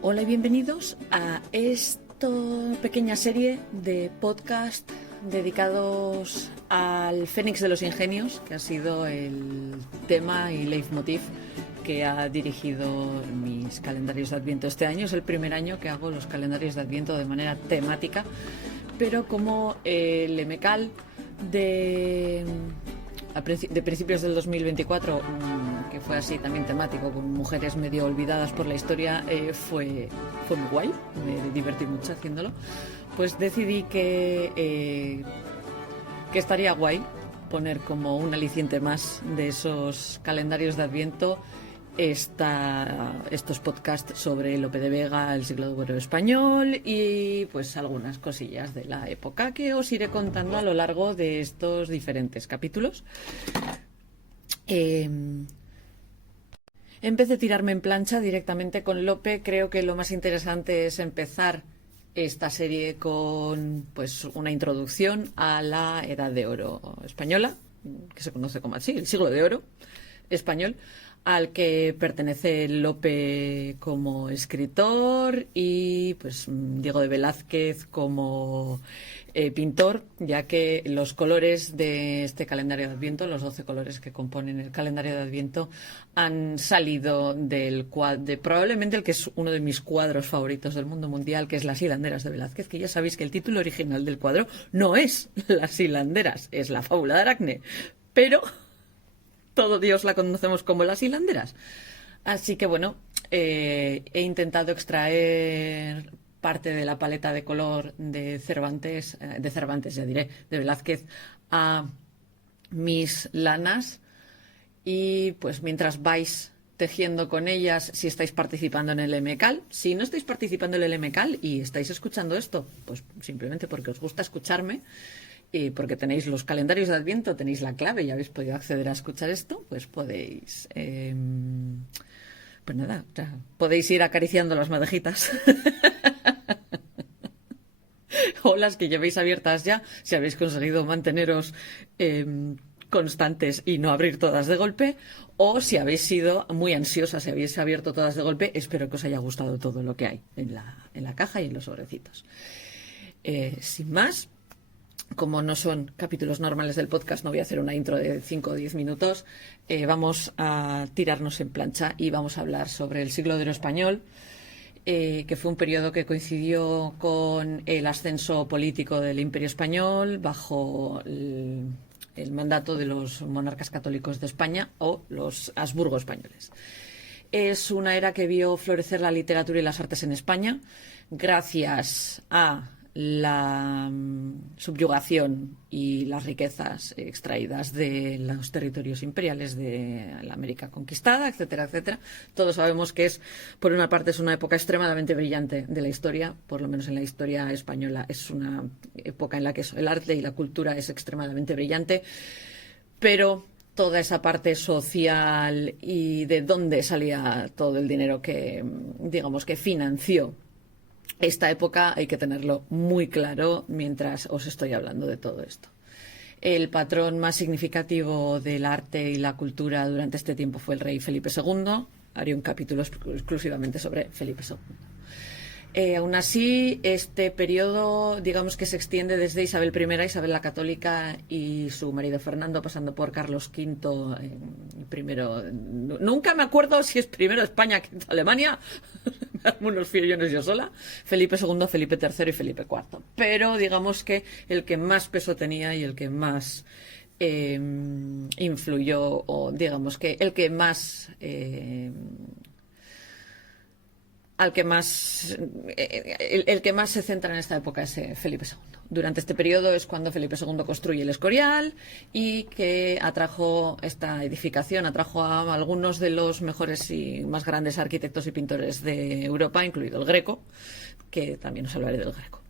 Hola y bienvenidos a esta pequeña serie de podcast dedicados al Fénix de los Ingenios, que ha sido el tema y leitmotiv que ha dirigido mis calendarios de Adviento. Este año es el primer año que hago los calendarios de Adviento de manera temática, pero como el EMECAL de principios del 2024, que fue así también temático, con mujeres medio olvidadas por la historia, fue muy guay, me divertí mucho haciéndolo, pues decidí que estaría guay poner como un aliciente más de esos calendarios de Adviento estos podcasts sobre Lope de Vega, el siglo de oro español y pues algunas cosillas de la época que os iré contando a lo largo de estos diferentes capítulos. En vez de tirarme en plancha directamente con Lope, creo que lo más interesante es empezar esta serie con pues una introducción a la Edad de Oro española, que se conoce como así, el siglo de oro español, al que pertenece Lope como escritor y pues Diego de Velázquez como pintor, ya que los colores de este calendario de Adviento, los 12 colores que componen el calendario de Adviento, han salido de probablemente el que es uno de mis cuadros favoritos del mundo mundial, que es Las hilanderas de Velázquez, que ya sabéis que el título original del cuadro no es Las hilanderas, es La fábula de Aracne, pero todo Dios la conocemos como Las hilanderas. Así que bueno, he intentado extraer parte de la paleta de color de Cervantes ya diré, de Velázquez, a mis lanas, y pues mientras vais tejiendo con ellas, si estáis participando en el EMECAL, si no estáis participando en el EMECAL y estáis escuchando esto, pues simplemente porque os gusta escucharme y porque tenéis los calendarios de Adviento, tenéis la clave y habéis podido acceder a escuchar esto, pues podéis pues nada, podéis ir acariciando las madejitas o las que llevéis abiertas ya, si habéis conseguido manteneros constantes y no abrir todas de golpe, o si habéis sido muy ansiosas y habéis abierto todas de golpe. Espero que os haya gustado todo lo que hay en la caja y en los sobrecitos. Sin más, como no son capítulos normales del podcast, no voy a hacer una intro de 5 o 10 minutos. Vamos a tirarnos en plancha y vamos a hablar sobre el siglo de oro español, que fue un periodo que coincidió con el ascenso político del Imperio Español bajo el mandato de los monarcas católicos de España, o los Habsburgo españoles. Es una era que vio florecer la literatura y las artes en España gracias a la subyugación y las riquezas extraídas de los territorios imperiales de la América conquistada, etcétera, etcétera. Todos sabemos que por una parte, es una época extremadamente brillante de la historia, por lo menos en la historia española es una época en la que el arte y la cultura es extremadamente brillante, pero toda esa parte social y de dónde salía todo el dinero que, digamos, que financió esta época, hay que tenerlo muy claro mientras os estoy hablando de todo esto. El patrón más significativo del arte y la cultura durante este tiempo fue el rey Felipe II. Haré un capítulo exclusivamente sobre Felipe II. Aún así, este periodo, digamos que se extiende desde Isabel I, Isabel la Católica, y su marido Fernando, pasando por Carlos V, primero. Nunca me acuerdo si es primero España, quinto Alemania, unos fiollones yo sola, Felipe II, Felipe III y Felipe IV. Pero digamos que el que más peso tenía y el que más influyó, o digamos que el que más el que más se centra en esta época es Felipe II. Durante este periodo es cuando Felipe II construye el Escorial, y que esta edificación atrajo a algunos de los mejores y más grandes arquitectos y pintores de Europa, incluido el Greco, que también os hablaré del Greco.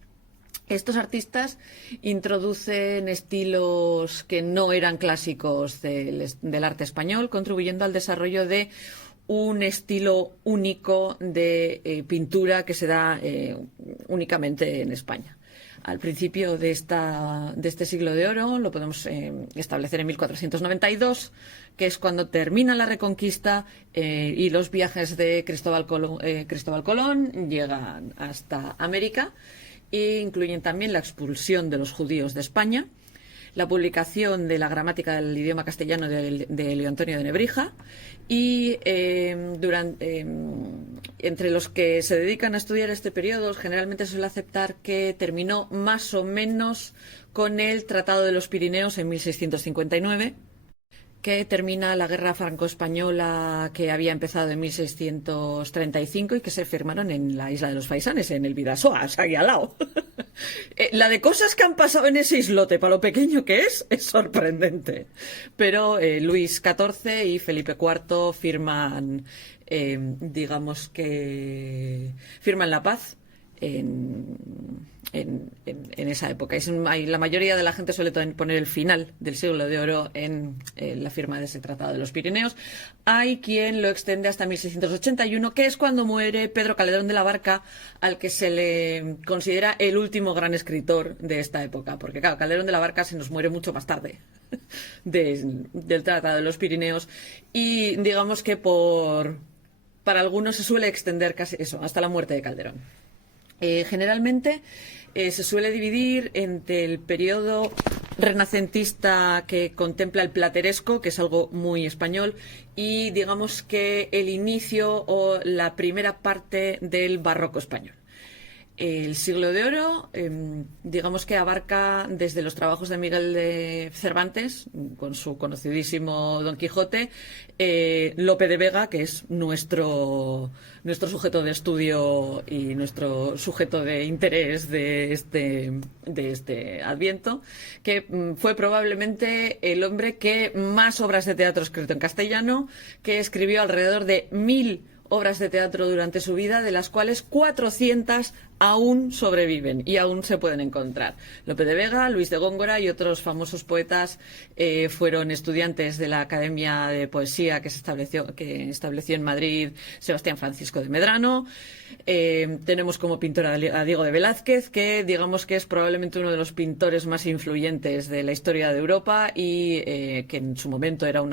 Estos artistas introducen estilos que no eran clásicos del arte español, contribuyendo al desarrollo de un estilo único de pintura que se da únicamente en España. al principio de este siglo de oro, lo podemos establecer en 1492, que es cuando termina la Reconquista y los viajes de Cristóbal Colón llegan hasta América e incluyen también la expulsión de los judíos de España, la publicación de la gramática del idioma castellano de Leo Antonio de Nebrija y entre los que se dedican a estudiar este periodo generalmente se suele aceptar que terminó más o menos con el Tratado de los Pirineos en 1659, que termina la guerra franco-española que había empezado en 1635 y que se firmaron en la isla de los Faisanes, en el Bidasoa, ahí al lado. La de cosas que han pasado en ese islote, para lo pequeño que es sorprendente. Pero Luis XIV y Felipe IV firman, digamos que firman la paz en esa época. La mayoría de la gente suele poner el final del siglo de oro en la firma de ese Tratado de los Pirineos. Hay quien lo extiende hasta 1681, que es cuando muere Pedro Calderón de la Barca, al que se le considera el último gran escritor de esta época, porque claro, Calderón de la Barca se nos muere mucho más tarde del Tratado de los Pirineos y digamos que para algunos se suele extender casi eso, hasta la muerte de Calderón. Generalmente se suele dividir entre el periodo renacentista que contempla el plateresco, que es algo muy español, y digamos que el inicio o la primera parte del barroco español. El siglo de oro, digamos que abarca desde los trabajos de Miguel de Cervantes, con su conocidísimo Don Quijote, Lope de Vega, que es nuestro sujeto de estudio y nuestro sujeto de interés de este Adviento, que fue probablemente el hombre que más obras de teatro escrito en castellano, que escribió alrededor de 1000 obras de teatro durante su vida, de las cuales 400 aún sobreviven y aún se pueden encontrar. Lope de Vega, Luis de Góngora y otros famosos poetas fueron estudiantes de la Academia de Poesía que estableció en Madrid Sebastián Francisco de Medrano. Tenemos como pintor a Diego de Velázquez, que digamos que es probablemente uno de los pintores más influyentes de la historia de Europa y que en su momento era un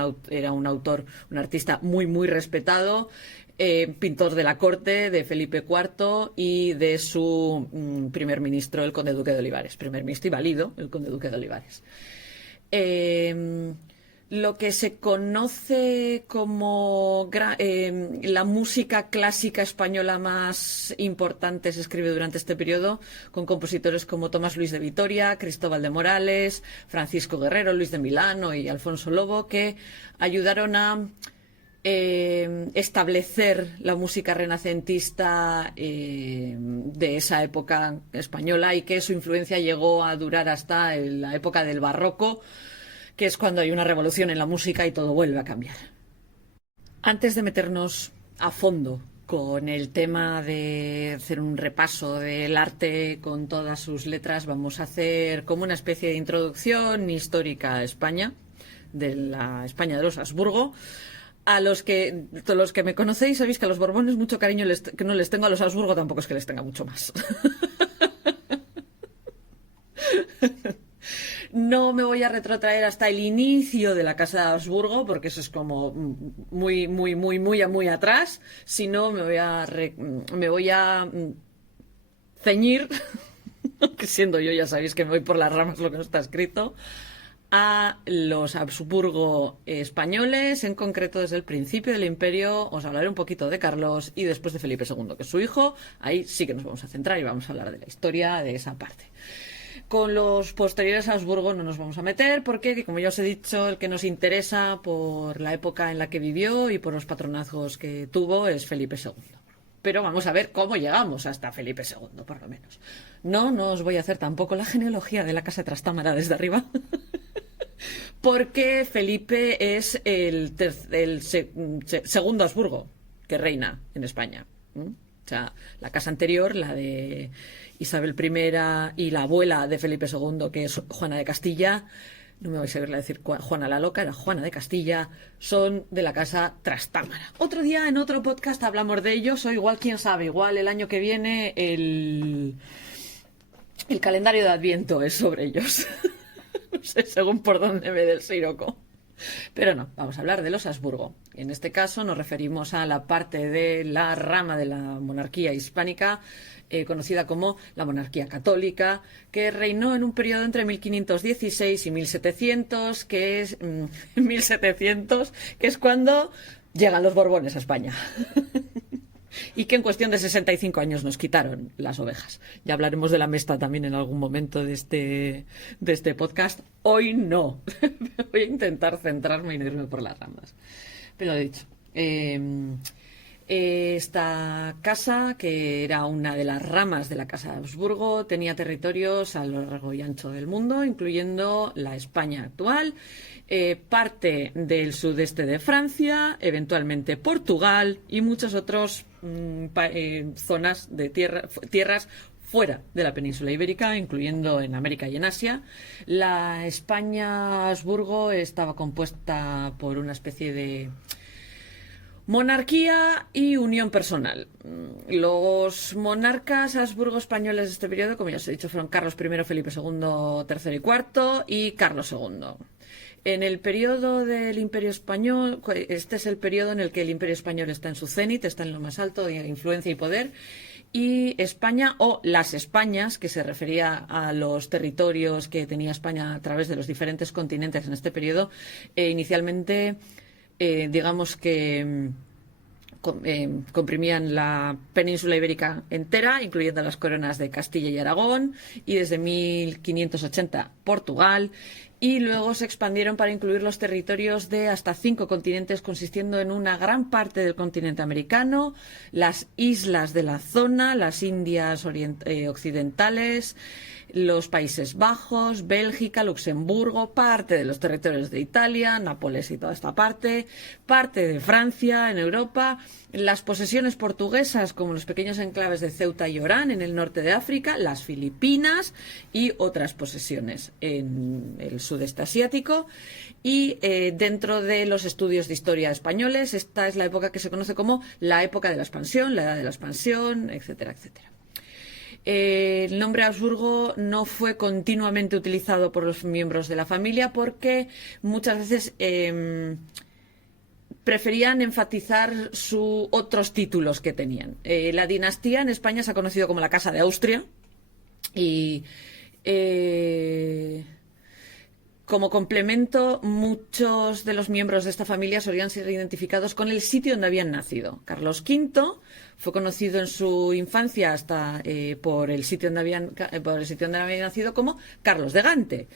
artista muy, muy respetado. Pintor de la corte de Felipe IV y de su primer ministro, el conde duque de Olivares. Primer ministro y válido, el conde duque de Olivares. Lo que se conoce como la música clásica española más importante se escribe durante este periodo, con compositores como Tomás Luis de Vitoria, Cristóbal de Morales, Francisco Guerrero, Luis de Milano y Alfonso Lobo, que ayudaron a establecer la música renacentista de esa época española y que su influencia llegó a durar hasta la época del barroco, que es cuando hay una revolución en la música y todo vuelve a cambiar. Antes de meternos a fondo con el tema de hacer un repaso del arte con todas sus letras, vamos a hacer como una especie de introducción histórica a España, de la España de los Habsburgo. A los que me conocéis sabéis que a los Borbones mucho cariño que no les tengo, a los Habsburgo tampoco es que les tenga mucho más. No me voy a retrotraer hasta el inicio de la Casa de Habsburgo, porque eso es como muy, muy, muy, muy, muy atrás, sino me voy a ceñir, que siendo yo ya sabéis que me voy por las ramas lo que no está escrito, a los Habsburgo españoles, en concreto desde el principio del imperio. Os hablaré un poquito de Carlos y después de Felipe II, que es su hijo. Ahí sí que nos vamos a centrar y vamos a hablar de la historia de esa parte. Con los posteriores a Habsburgo no nos vamos a meter porque, como ya os he dicho, el que nos interesa por la época en la que vivió y por los patronazgos que tuvo es Felipe II. Pero vamos a ver cómo llegamos hasta Felipe II, por lo menos. No os voy a hacer tampoco la genealogía de la Casa de Trastámara desde arriba, porque Felipe es el segundo Habsburgo que reina en España. O sea, la casa anterior, la de Isabel I y la abuela de Felipe II, que es Juana de Castilla, no me vais a verla decir Juana la Loca, era Juana de Castilla, son de la casa Trastámara. Otro día en otro podcast hablamos de ellos, o igual quién sabe, igual el año que viene El calendario de Adviento es sobre ellos. No sé, según por dónde me dé el siroco. Pero no, vamos a hablar de los Habsburgo. En este caso nos referimos a la parte de la rama de la monarquía hispánica, conocida como la monarquía católica, que reinó en un periodo entre 1516 y 1700, que es 1700, que es cuando llegan los Borbones a España. Y que en cuestión de 65 años nos quitaron las ovejas. Ya hablaremos de la Mesta también en algún momento de este podcast. Hoy no. Voy a intentar centrarme y no irme por las ramas. Pero lo he dicho. Esta casa, que era una de las ramas de la Casa de Habsburgo, tenía territorios a lo largo y ancho del mundo, incluyendo la España actual, parte del sudeste de Francia, eventualmente Portugal y muchas otras zonas de tierras fuera de la península ibérica, incluyendo en América y en Asia. La España Habsburgo estaba compuesta por una especie de monarquía y unión personal. Los monarcas Habsburgo españoles de este periodo, como ya os he dicho, fueron Carlos I, Felipe II, III y IV y Carlos II. En el periodo del Imperio Español, este es el periodo en el que el Imperio Español está en su cenit, está en lo más alto de influencia y poder, y España, o las Españas, que se refería a los territorios que tenía España a través de los diferentes continentes en este periodo, inicialmente, digamos que comprimían la península ibérica entera, incluyendo las coronas de Castilla y Aragón, y desde 1580 Portugal, y luego se expandieron para incluir los territorios de hasta 5 continentes, consistiendo en una gran parte del continente americano, las islas de la zona, las Indias occidentales, los Países Bajos, Bélgica, Luxemburgo, parte de los territorios de Italia, Nápoles y toda esta parte de Francia en Europa, las posesiones portuguesas como los pequeños enclaves de Ceuta y Orán en el norte de África, las Filipinas y otras posesiones en el sudeste asiático. Y dentro de los estudios de historia españoles, esta es la época que se conoce como la época de la expansión, la edad de la expansión, etcétera, etcétera. El nombre Habsburgo no fue continuamente utilizado por los miembros de la familia porque muchas veces preferían enfatizar otros títulos que tenían. La dinastía en España se ha conocido como la Casa de Austria y como complemento, muchos de los miembros de esta familia solían ser identificados con el sitio donde habían nacido. Carlos V fue conocido en su infancia hasta por el sitio donde había nacido como Carlos de Gante.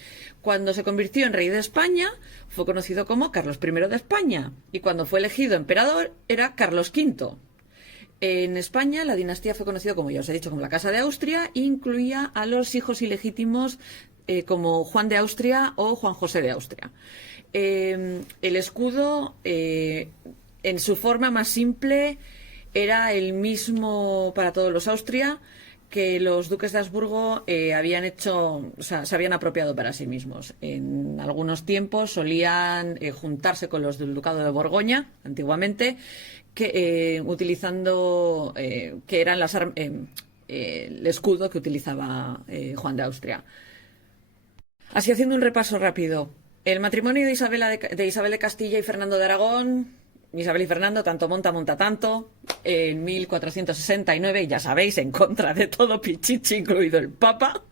Cuando se convirtió en rey de España, fue conocido como Carlos I de España. Y cuando fue elegido emperador, era Carlos V. En España, la dinastía fue conocida, como ya os he dicho, como la Casa de Austria, e incluía a los hijos ilegítimos como Juan de Austria o Juan José de Austria. El escudo, en su forma más simple, era el mismo para todos los Austria que los duques de Habsburgo habían hecho, o sea, se habían apropiado para sí mismos. En algunos tiempos solían juntarse con los del Ducado de Borgoña, antiguamente, utilizando que eran el escudo que utilizaba Juan de Austria. Así, haciendo un repaso rápido, el matrimonio de Isabel de Castilla y Fernando de Aragón, Isabel y Fernando, tanto monta tanto, en 1469, y ya sabéis, en contra de todo Pichichi, incluido el Papa,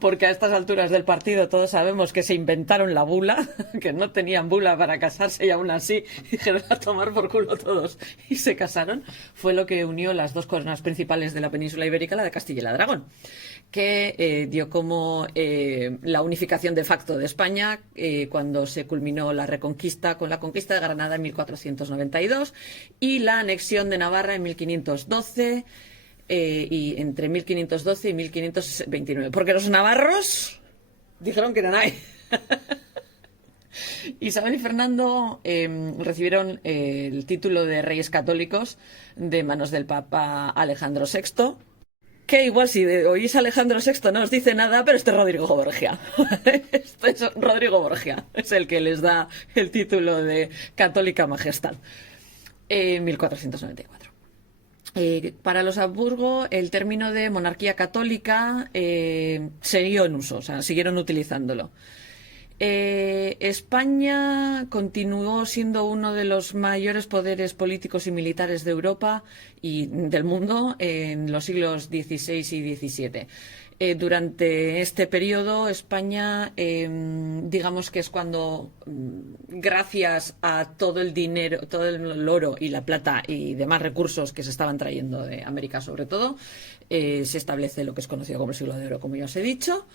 porque a estas alturas del partido todos sabemos que se inventaron la bula, que no tenían bula para casarse y aún así dijeron a tomar por culo todos y se casaron. Fue lo que unió las dos coronas principales de la península ibérica, la de Castilla y la de Aragón, que dio como la unificación de facto de España cuando se culminó la Reconquista con la conquista de Granada en 1492 y la anexión de Navarra en 1512 y entre 1512 y 1529, porque los navarros dijeron que no hay. Isabel y Fernando recibieron el título de reyes católicos de manos del Papa Alejandro VI, que igual si oís Alejandro VI no os dice nada, pero este es Rodrigo Borgia. Este es Rodrigo Borgia, es el que les da el título de Católica Majestad en 1494. Para los Habsburgo, el término de monarquía católica siguió en uso, o sea, siguieron utilizándolo. España continuó siendo uno de los mayores poderes políticos y militares de Europa y del mundo en los siglos XVI y XVII. Durante este periodo, España, digamos que es cuando, gracias a todo el dinero, todo el oro y la plata y demás recursos que se estaban trayendo de América, sobre todo, se establece lo que es conocido como el siglo de oro, como ya os he dicho.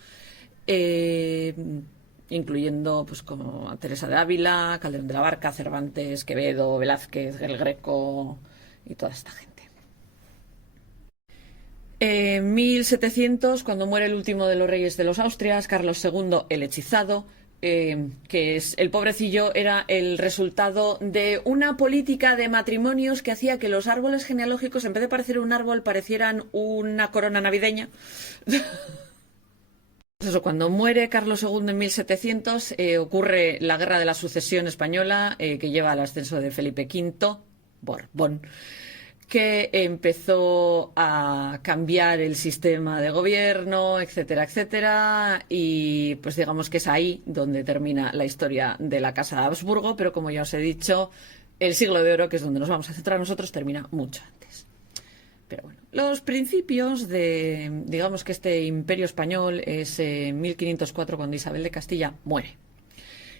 Incluyendo pues como a Teresa de Ávila, Calderón de la Barca, Cervantes, Quevedo, Velázquez, el Greco y toda esta gente. En 1700, cuando muere el último de los reyes de los Austrias, Carlos II el Hechizado, que es el pobrecillo, era el resultado de una política de matrimonios que hacía que los árboles genealógicos, en vez de parecer un árbol, parecieran una corona navideña. Eso, cuando muere Carlos II en 1700, ocurre la Guerra de la Sucesión Española, que lleva al ascenso de Felipe V, Borbón, que empezó a cambiar el sistema de gobierno, etcétera, etcétera, y pues digamos que es ahí donde termina la historia de la Casa de Habsburgo, pero como ya os he dicho, el siglo de oro, que es donde nos vamos a centrar nosotros, termina mucho antes. Pero bueno, los principios de, digamos que este imperio español es 1504, cuando Isabel de Castilla muere.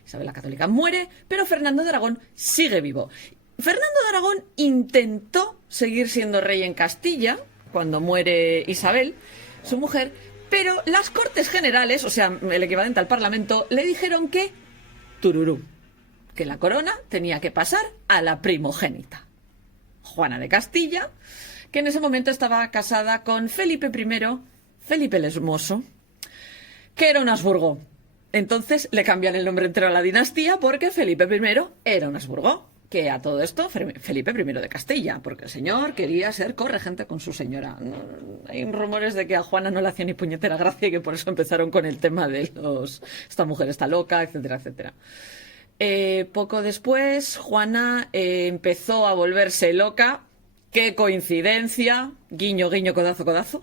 Isabel la Católica muere, pero Fernando de Aragón sigue vivo. Fernando de Aragón intentó seguir siendo rey en Castilla cuando muere Isabel, su mujer, pero las Cortes Generales, o sea, el equivalente al Parlamento, le dijeron que tururú, que la corona tenía que pasar a la primogénita, Juana de Castilla, que en ese momento estaba casada con Felipe I, Felipe el Hermoso, que era un Habsburgo. Entonces le cambian el nombre entero a la dinastía porque Felipe I era un Habsburgo. Que a todo esto, Felipe I de Castilla, porque el señor quería ser corregente con su señora. Hay rumores de que a Juana no le hacía ni puñetera gracia y que por eso empezaron con el tema de esta mujer está loca, etcétera, etcétera. Poco después, Juana empezó a volverse loca. ¡Qué coincidencia! Guiño, guiño, codazo, codazo.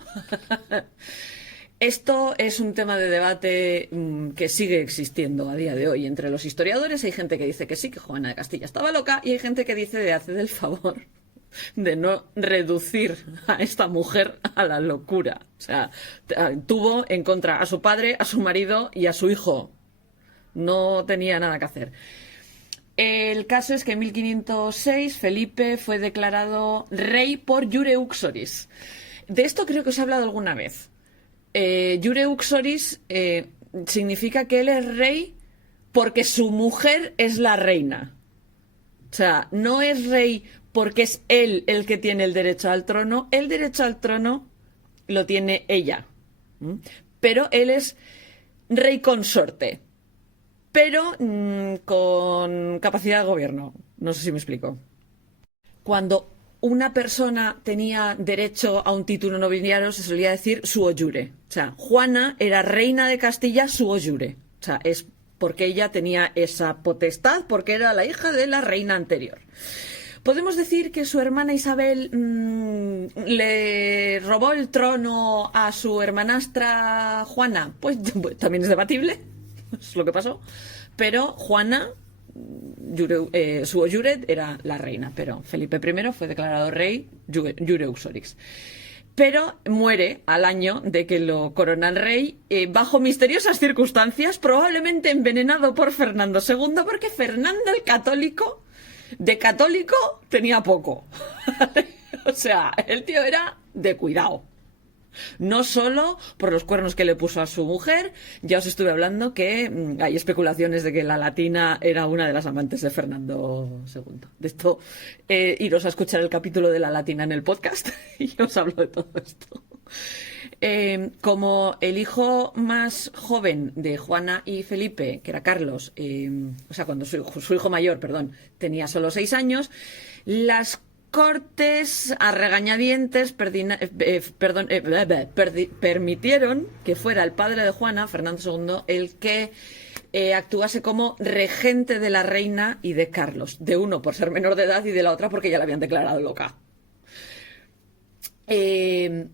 Esto es un tema de debate que sigue existiendo a día de hoy entre los historiadores. Hay gente que dice que sí, que Juana de Castilla estaba loca, y hay gente que dice de hacer el favor de no reducir a esta mujer a la locura. O sea, tuvo en contra a su padre, a su marido y a su hijo. No tenía nada que hacer. El caso es que en 1506 Felipe fue declarado rey por Iure Uxoris. De esto creo que os he hablado alguna vez. Iure Uxoris significa que él es rey porque su mujer es la reina. O sea, no es rey porque es él el que tiene el derecho al trono. El derecho al trono lo tiene ella. Pero él es rey consorte, pero con capacidad de gobierno. No sé si me explico. Cuando una persona tenía derecho a un título nobiliario, se solía decir suo iure. O sea, Juana era reina de Castilla suo iure. O sea, es porque ella tenía esa potestad, porque era la hija de la reina anterior. ¿Podemos decir que su hermana Isabel le robó el trono a su hermanastra Juana? Pues también es debatible, es lo que pasó. Pero Juana, suo iure, era la reina, pero Felipe I fue declarado rey iure uxoris. Pero muere al año de que lo coronan rey, bajo misteriosas circunstancias, probablemente envenenado por Fernando II, porque Fernando el Católico, de católico, tenía poco. O sea, el tío era de cuidado. No solo por los cuernos que le puso a su mujer, ya os estuve hablando que hay especulaciones de que la Latina era una de las amantes de Fernando II. De esto, iros a escuchar el capítulo de la Latina en el podcast y os hablo de todo esto. Como el hijo más joven de Juana y Felipe, que era Carlos, o sea, cuando su hijo mayor, perdón, tenía solo 6 años, las Cortes, a regañadientes, permitieron que fuera el padre de Juana, Fernando II, el que actuase como regente de la reina y de Carlos, de uno por ser menor de edad y de la otra porque ya la habían declarado loca. eh,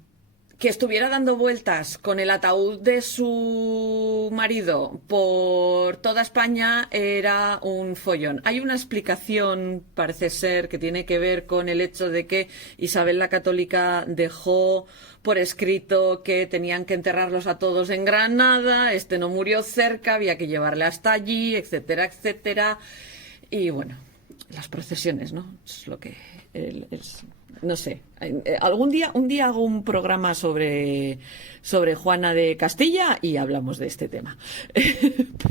que estuviera dando vueltas con el ataúd de su marido por toda España era un follón. Hay una explicación, parece ser, que tiene que ver con el hecho de que Isabel la Católica dejó por escrito que tenían que enterrarlos a todos en Granada, este no murió cerca, había que llevarle hasta allí, etcétera, etcétera. Y bueno, las procesiones, ¿no? Es lo que no sé. Un día hago un programa sobre Juana de Castilla y hablamos de este tema.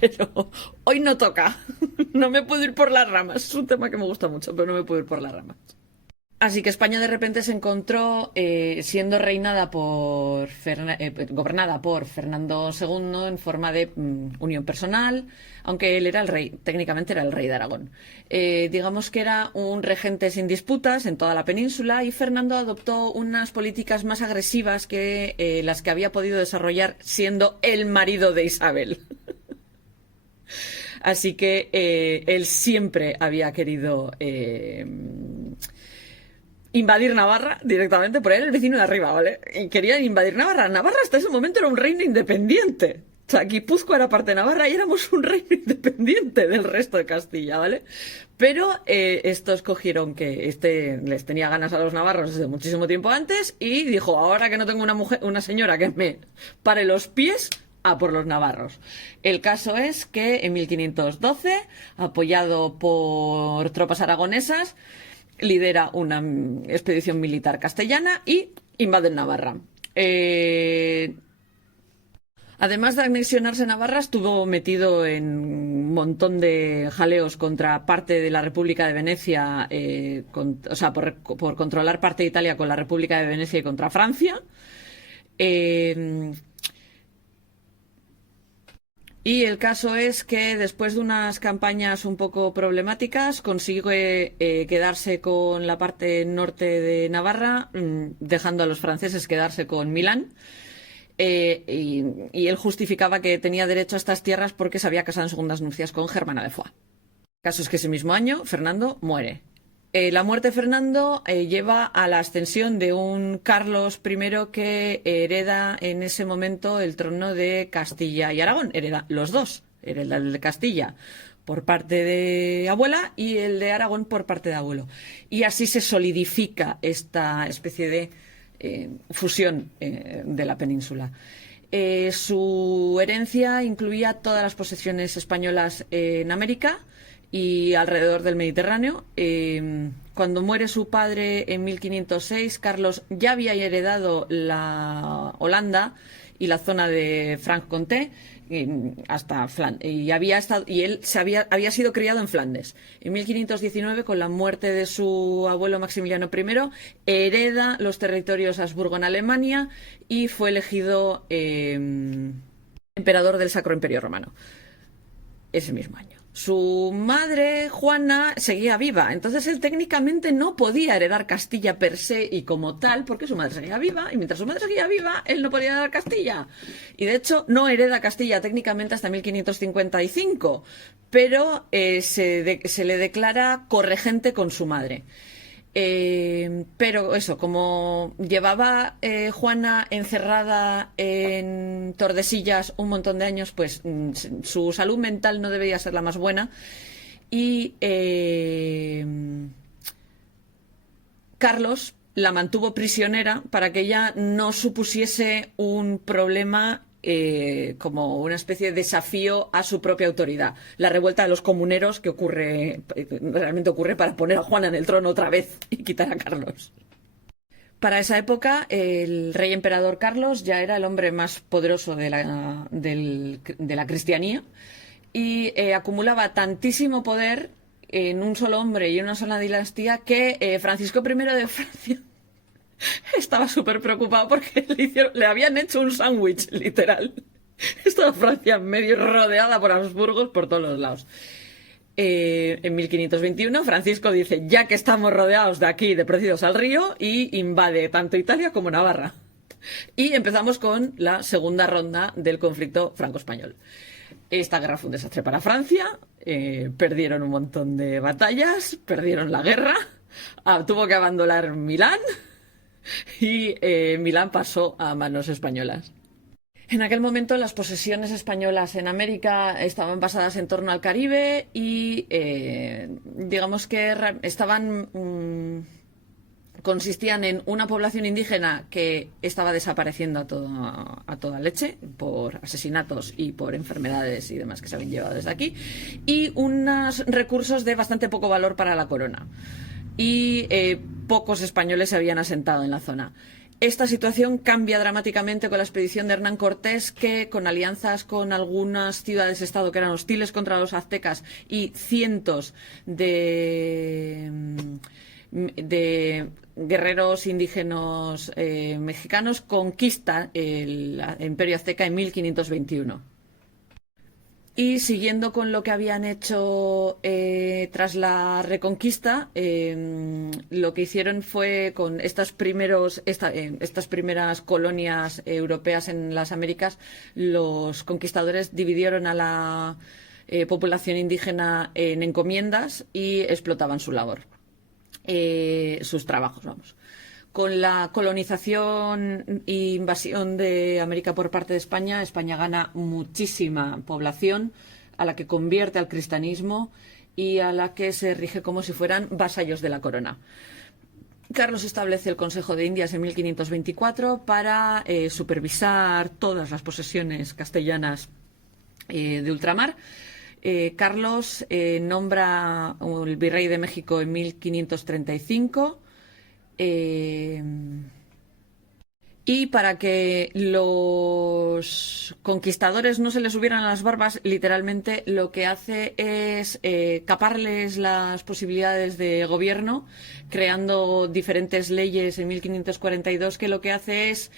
Pero hoy no toca. No me puedo ir por las ramas. Es un tema que me gusta mucho, pero no me puedo ir por las ramas. Así que España de repente se encontró siendo gobernada por Fernando II en forma de unión personal, aunque él era el rey, técnicamente era el rey de Aragón. Digamos que era un regente sin disputas en toda la península y Fernando adoptó unas políticas más agresivas que las que había podido desarrollar siendo el marido de Isabel. Así que él siempre había querido invadir Navarra directamente, por él el vecino de arriba, ¿vale? Y querían invadir Navarra. Navarra hasta ese momento era un reino independiente. O sea, Guipúzcoa era parte de Navarra y éramos un reino independiente del resto de Castilla, ¿vale? Pero estos cogieron que les tenía ganas a los navarros desde muchísimo tiempo antes y dijo, ahora que no tengo una señora que me pare los pies, a por los navarros. El caso es que en 1512, apoyado por tropas aragonesas, lidera una expedición militar castellana y invade Navarra. Además de anexionarse Navarra, estuvo metido en un montón de jaleos contra parte de la República de Venecia, por controlar parte de Italia con la República de Venecia y contra Francia. Y el caso es que después de unas campañas un poco problemáticas consigue quedarse con la parte norte de Navarra, dejando a los franceses quedarse con Milán. Y él justificaba que tenía derecho a estas tierras porque se había casado en segundas nupcias con Germana de Foix. El caso es que ese mismo año Fernando muere. La muerte de Fernando lleva a la ascensión de un Carlos I que hereda en ese momento el trono de Castilla y Aragón. Hereda los dos. Hereda el de Castilla por parte de abuela y el de Aragón por parte de abuelo. Y así se solidifica esta especie de fusión de la península. Su herencia incluía todas las posesiones españolas en América y alrededor del Mediterráneo. Cuando muere su padre en 1506, Carlos ya había heredado la Holanda y la zona de Franche-Comté hasta Flandes, y él había sido criado en Flandes. En 1519, con la muerte de su abuelo Maximiliano I, hereda los territorios Habsburgo en Alemania y fue elegido emperador del Sacro Imperio Romano ese mismo año. Su madre, Juana, seguía viva, entonces él técnicamente no podía heredar Castilla per se y como tal, porque su madre seguía viva, y mientras su madre seguía viva, él no podía heredar Castilla. Y de hecho, no hereda Castilla técnicamente hasta 1555, pero se le declara corregente con su madre. Pero eso, como llevaba Juana encerrada en Tordesillas un montón de años, pues su salud mental no debía ser la más buena y Carlos la mantuvo prisionera para que ella no supusiese un problema como una especie de desafío a su propia autoridad. La revuelta de los comuneros que realmente ocurre para poner a Juana en el trono otra vez y quitar a Carlos. Para esa época, el rey emperador Carlos ya era el hombre más poderoso de la cristianía y acumulaba tantísimo poder en un solo hombre y en una sola dinastía que Francisco I de Francia estaba súper preocupado porque le habían hecho un sándwich, literal. Estaba Francia medio rodeada por Habsburgos por todos los lados. En 1521, Francisco dice, ya que estamos rodeados de aquí, de parecidos al río, y invade tanto Italia como Navarra. Y empezamos con la segunda ronda del conflicto franco-español. Esta guerra fue un desastre para Francia, perdieron un montón de batallas, perdieron la guerra, tuvo que abandonar Milán. y Milán pasó a manos españolas. En aquel momento las posesiones españolas en América estaban basadas en torno al Caribe y digamos que estaban consistían en una población indígena que estaba desapareciendo a toda leche por asesinatos y por enfermedades y demás que se habían llevado desde aquí, y unos recursos de bastante poco valor para la corona. Y pocos españoles se habían asentado en la zona. Esta situación cambia dramáticamente con la expedición de Hernán Cortés, que con alianzas con algunas ciudades-estado que eran hostiles contra los aztecas y cientos de guerreros indígenas mexicanos, conquista el Imperio Azteca en 1521. Y siguiendo con lo que habían hecho tras la Reconquista, lo que hicieron fue con estas primeras colonias europeas en las Américas, los conquistadores dividieron a la población indígena en encomiendas y explotaban su labor, sus trabajos, vamos. Con la colonización e invasión de América por parte de España, España gana muchísima población, a la que convierte al cristianismo y a la que se rige como si fueran vasallos de la corona. Carlos establece el Consejo de Indias en 1524 para supervisar todas las posesiones castellanas de ultramar. Carlos nombra el virrey de México en 1535. Y para que los conquistadores no se les subieran a las barbas, literalmente lo que hace es caparles las posibilidades de gobierno, creando diferentes leyes en 1542, que lo que hace es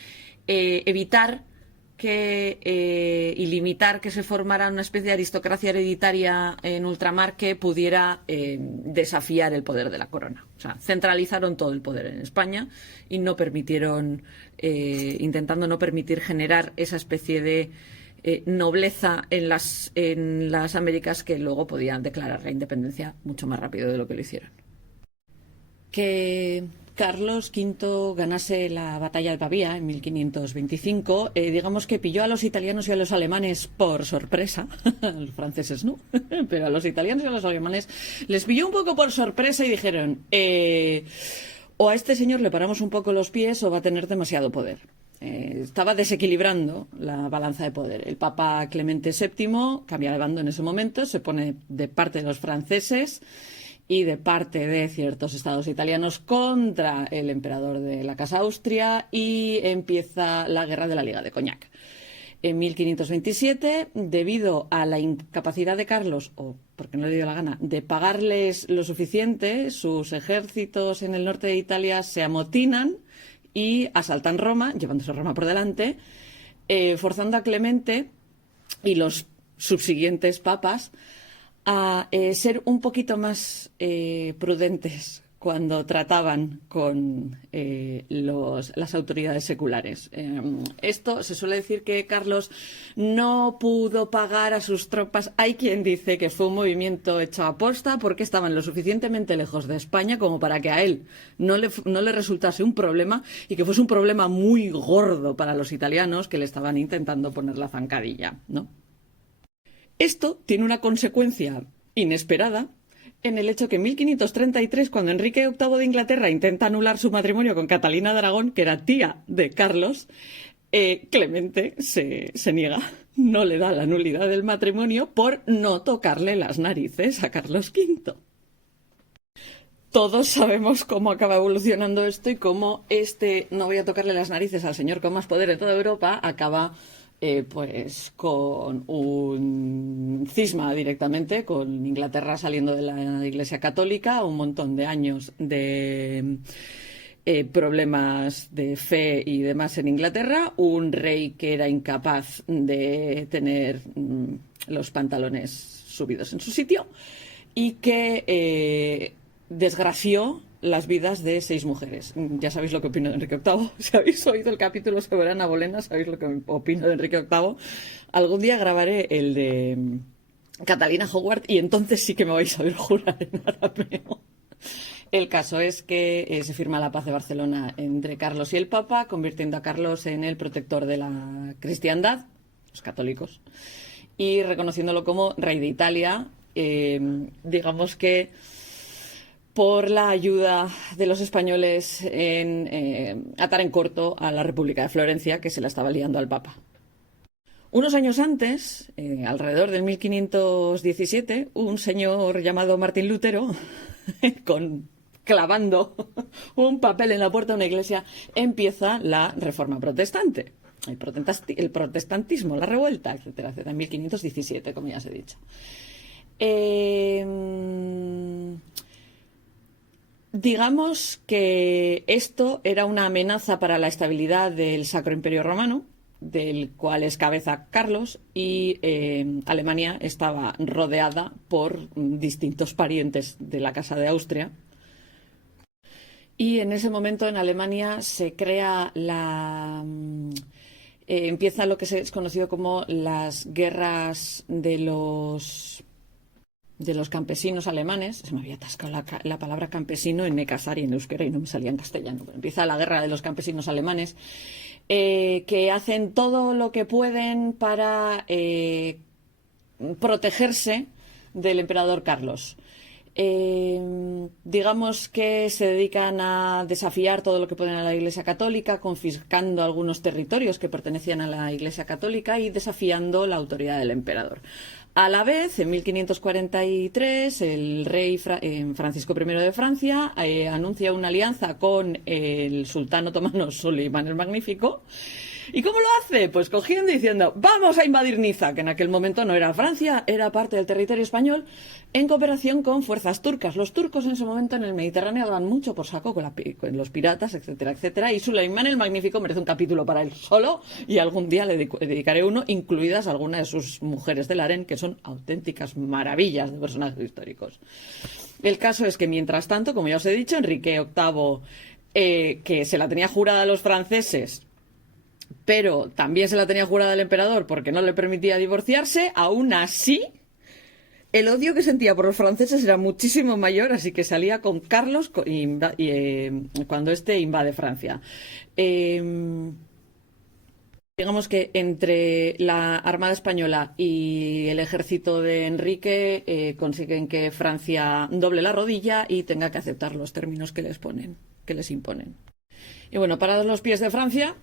evitar y limitar que se formara una especie de aristocracia hereditaria en ultramar que pudiera desafiar el poder de la corona. O sea, centralizaron todo el poder en España y no permitieron, intentando no permitir generar esa especie de nobleza en las Américas, que luego podían declarar la independencia mucho más rápido de lo que lo hicieron. Que Carlos V ganase la batalla de Pavía en 1525, digamos que pilló a los italianos y a los alemanes por sorpresa, a los franceses no, pero a los italianos y a los alemanes les pilló un poco por sorpresa y dijeron, o a este señor le paramos un poco los pies o va a tener demasiado poder. Estaba desequilibrando la balanza de poder. El Papa Clemente VII cambia de bando en ese momento, se pone de parte de los franceses y de parte de ciertos estados italianos contra el emperador de la Casa Austria, y empieza la guerra de la Liga de Cognac. En 1527, debido a la incapacidad de Carlos, o porque no le dio la gana, de pagarles lo suficiente, sus ejércitos en el norte de Italia se amotinan y asaltan Roma, llevándose Roma por delante, forzando a Clemente y los subsiguientes papas a ser un poquito más prudentes cuando trataban con las autoridades seculares. Esto se suele decir que Carlos no pudo pagar a sus tropas. Hay quien dice que fue un movimiento hecho a posta porque estaban lo suficientemente lejos de España como para que a él no le resultase un problema, y que fuese un problema muy gordo para los italianos que le estaban intentando poner la zancadilla, ¿no? Esto tiene una consecuencia inesperada en el hecho que en 1533, cuando Enrique VIII de Inglaterra intenta anular su matrimonio con Catalina de Aragón, que era tía de Carlos, Clemente se niega, no le da la nulidad del matrimonio por no tocarle las narices a Carlos V. Todos sabemos cómo acaba evolucionando esto y cómo no voy a tocarle las narices al señor con más poder en toda Europa acaba pues con un cisma directamente, con Inglaterra saliendo de la Iglesia Católica, un montón de años de problemas de fe y demás en Inglaterra, un rey que era incapaz de tener los pantalones subidos en su sitio y que desgració las vidas de 6 mujeres. Ya sabéis lo que opino de Enrique VIII. Si habéis oído el capítulo sobre Ana Bolena, sabéis lo que opino de Enrique VIII. Algún día grabaré el de Catalina Howard y entonces sí que me vais a ver jurar en arameo. El caso es que se firma la paz de Barcelona entre Carlos y el Papa, convirtiendo a Carlos en el protector de la cristiandad, los católicos, y reconociéndolo como rey de Italia. Digamos que por la ayuda de los españoles en atar en corto a la República de Florencia, que se la estaba liando al Papa. Unos años antes, alrededor del 1517, un señor llamado Martín Lutero, clavando un papel en la puerta de una iglesia, empieza la Reforma Protestante, el protestantismo, la revuelta, etcétera, etcétera, en 1517, como ya os he dicho. Digamos que esto era una amenaza para la estabilidad del Sacro Imperio Romano, del cual es cabeza Carlos, y Alemania estaba rodeada por distintos parientes de la Casa de Austria. Y en ese momento en Alemania se crea empieza lo que es conocido como las guerras de los campesinos alemanes. Se me había atascado la palabra campesino en necasari, en euskera, y no me salía en castellano. Pero empieza la guerra de los campesinos alemanes, que hacen todo lo que pueden para protegerse del emperador Carlos. Digamos que se dedican a desafiar todo lo que pueden a la Iglesia Católica, confiscando algunos territorios que pertenecían a la Iglesia Católica y desafiando la autoridad del emperador. A la vez, en 1543, el rey Francisco I de Francia anuncia una alianza con el sultán otomano Suleimán el Magnífico. ¿Y cómo lo hace? Pues cogiendo y diciendo, vamos a invadir Niza, que en aquel momento no era Francia, era parte del territorio español, en cooperación con fuerzas turcas. Los turcos en ese momento en el Mediterráneo daban mucho por saco con los piratas, etcétera, etcétera, y Suleimán el Magnífico merece un capítulo para él solo, y algún día le dedicaré uno, incluidas algunas de sus mujeres del harén, que son auténticas maravillas de personajes históricos. El caso es que, mientras tanto, como ya os he dicho, Enrique VIII, que se la tenía jurada a los franceses, pero también se la tenía jurada al emperador porque no le permitía divorciarse, aún así el odio que sentía por los franceses era muchísimo mayor, así que salía con Carlos cuando éste invade Francia. Digamos que entre la Armada Española y el ejército de Enrique consiguen que Francia doble la rodilla y tenga que aceptar los términos que les imponen. Y bueno, parados los pies de Francia,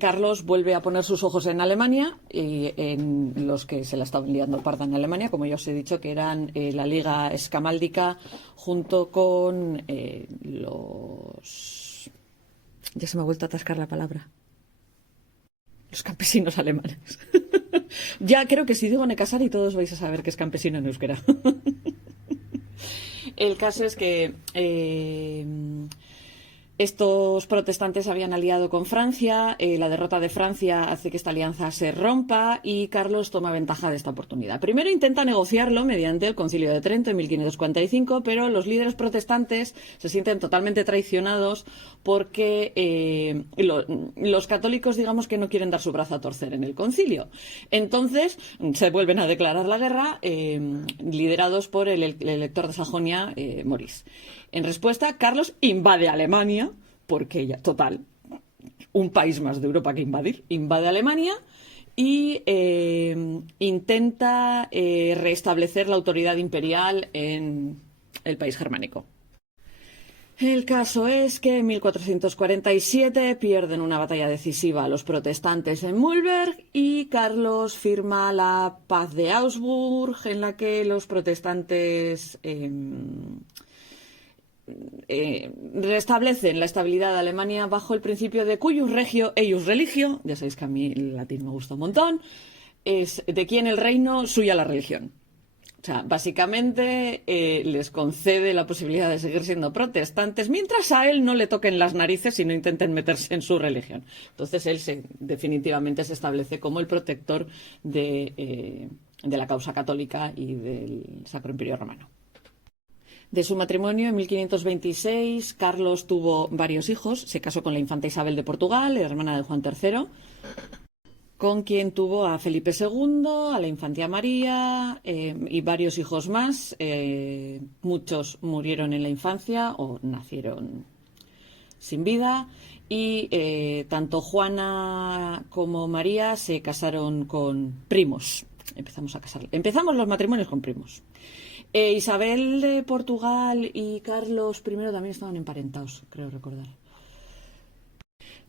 Carlos vuelve a poner sus ojos en Alemania, en los que se la estaban liando parda en Alemania, como ya os he dicho, que eran la Liga Escamáldica junto con los... Ya se me ha vuelto a atascar la palabra. Los campesinos alemanes. Ya creo que si digo necasari todos vais a saber que es campesino en euskera. El caso es que estos protestantes habían aliado con Francia, la derrota de Francia hace que esta alianza se rompa y Carlos toma ventaja de esta oportunidad. Primero intenta negociarlo mediante el Concilio de Trento en 1545, pero los líderes protestantes se sienten totalmente traicionados porque los católicos, digamos que no quieren dar su brazo a torcer en el concilio. Entonces se vuelven a declarar la guerra, liderados por el elector de Sajonia, Maurice. En respuesta, Carlos invade Alemania, porque ya, total, un país más de Europa que invade Alemania y intenta restablecer la autoridad imperial en el país germánico. El caso es que en 1447 pierden una batalla decisiva los protestantes en Mühlberg y Carlos firma la Paz de Augsburg, en la que los protestantes restablecen la estabilidad de Alemania bajo el principio de cuius regio eius religio. Ya sabéis que a mí el latín me gusta un montón. Es de quien el reino, suya la religión. O sea, básicamente les concede la posibilidad de seguir siendo protestantes mientras a él no le toquen las narices y no intenten meterse en su religión. Entonces él definitivamente se establece como el protector de la causa católica y del Sacro Imperio Romano. De su matrimonio, en 1526, Carlos tuvo varios hijos. Se casó con la infanta Isabel de Portugal, hermana de Juan III. con quien tuvo a Felipe II, a la infanta María y varios hijos más. Muchos murieron en la infancia o nacieron sin vida, y tanto Juana como María se casaron con primos. Empezamos los matrimonios con primos. Isabel de Portugal y Carlos I también estaban emparentados, creo recordar.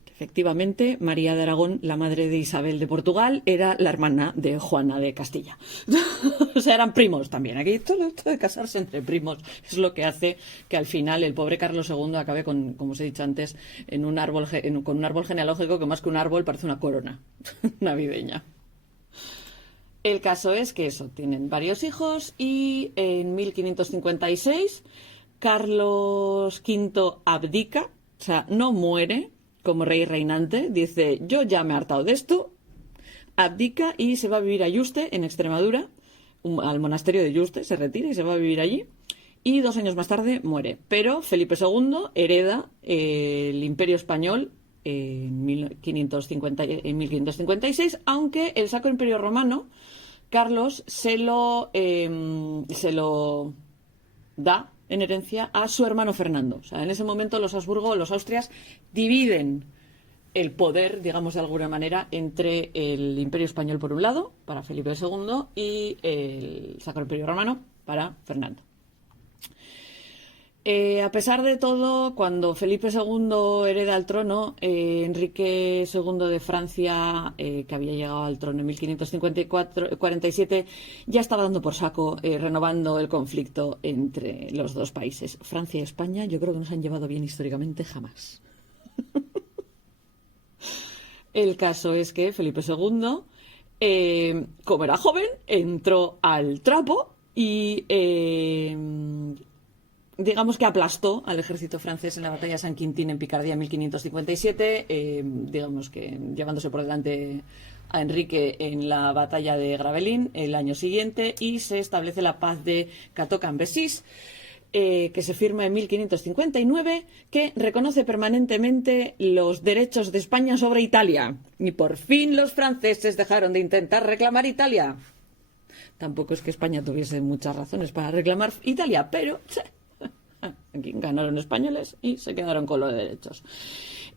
Efectivamente, María de Aragón, la madre de Isabel de Portugal, era la hermana de Juana de Castilla. O sea, eran primos también. Aquí todo esto de casarse entre primos es lo que hace que al final el pobre Carlos II acabe con, como os he dicho antes, con un árbol genealógico que más que un árbol parece una corona navideña. El caso es que eso, tienen varios hijos, y en 1556 Carlos V abdica, o sea, no muere como rey reinante, dice: yo ya me he hartado de esto, abdica y se va a vivir a Yuste, en Extremadura, al monasterio de Yuste, se retira y se va a vivir allí, y 2 años más tarde muere. Pero Felipe II hereda el Imperio Español en 1556, aunque el Sacro Imperio Romano, Carlos se lo da en herencia a su hermano Fernando. O sea, en ese momento los Habsburgo, los Austrias, dividen el poder, digamos de alguna manera, entre el Imperio Español por un lado, para Felipe II, y el Sacro Imperio Romano para Fernando. A pesar de todo, cuando Felipe II hereda el trono, Enrique II de Francia, que había llegado al trono en 1547, ya estaba dando por saco, renovando el conflicto entre los dos países. Francia y España, yo creo que no se han llevado bien históricamente jamás. El caso es que Felipe II, como era joven, entró al trapo y digamos que aplastó al ejército francés en la batalla de Saint-Quentin en Picardía en 1557, digamos que llevándose por delante a Enrique en la batalla de Gravelines el año siguiente, y se establece la paz de Cateau-Cambrésis, que se firma en 1559, que reconoce permanentemente los derechos de España sobre Italia. Y por fin los franceses dejaron de intentar reclamar Italia. Tampoco es que España tuviese muchas razones para reclamar Italia, pero aquí ganaron españoles y se quedaron con los derechos.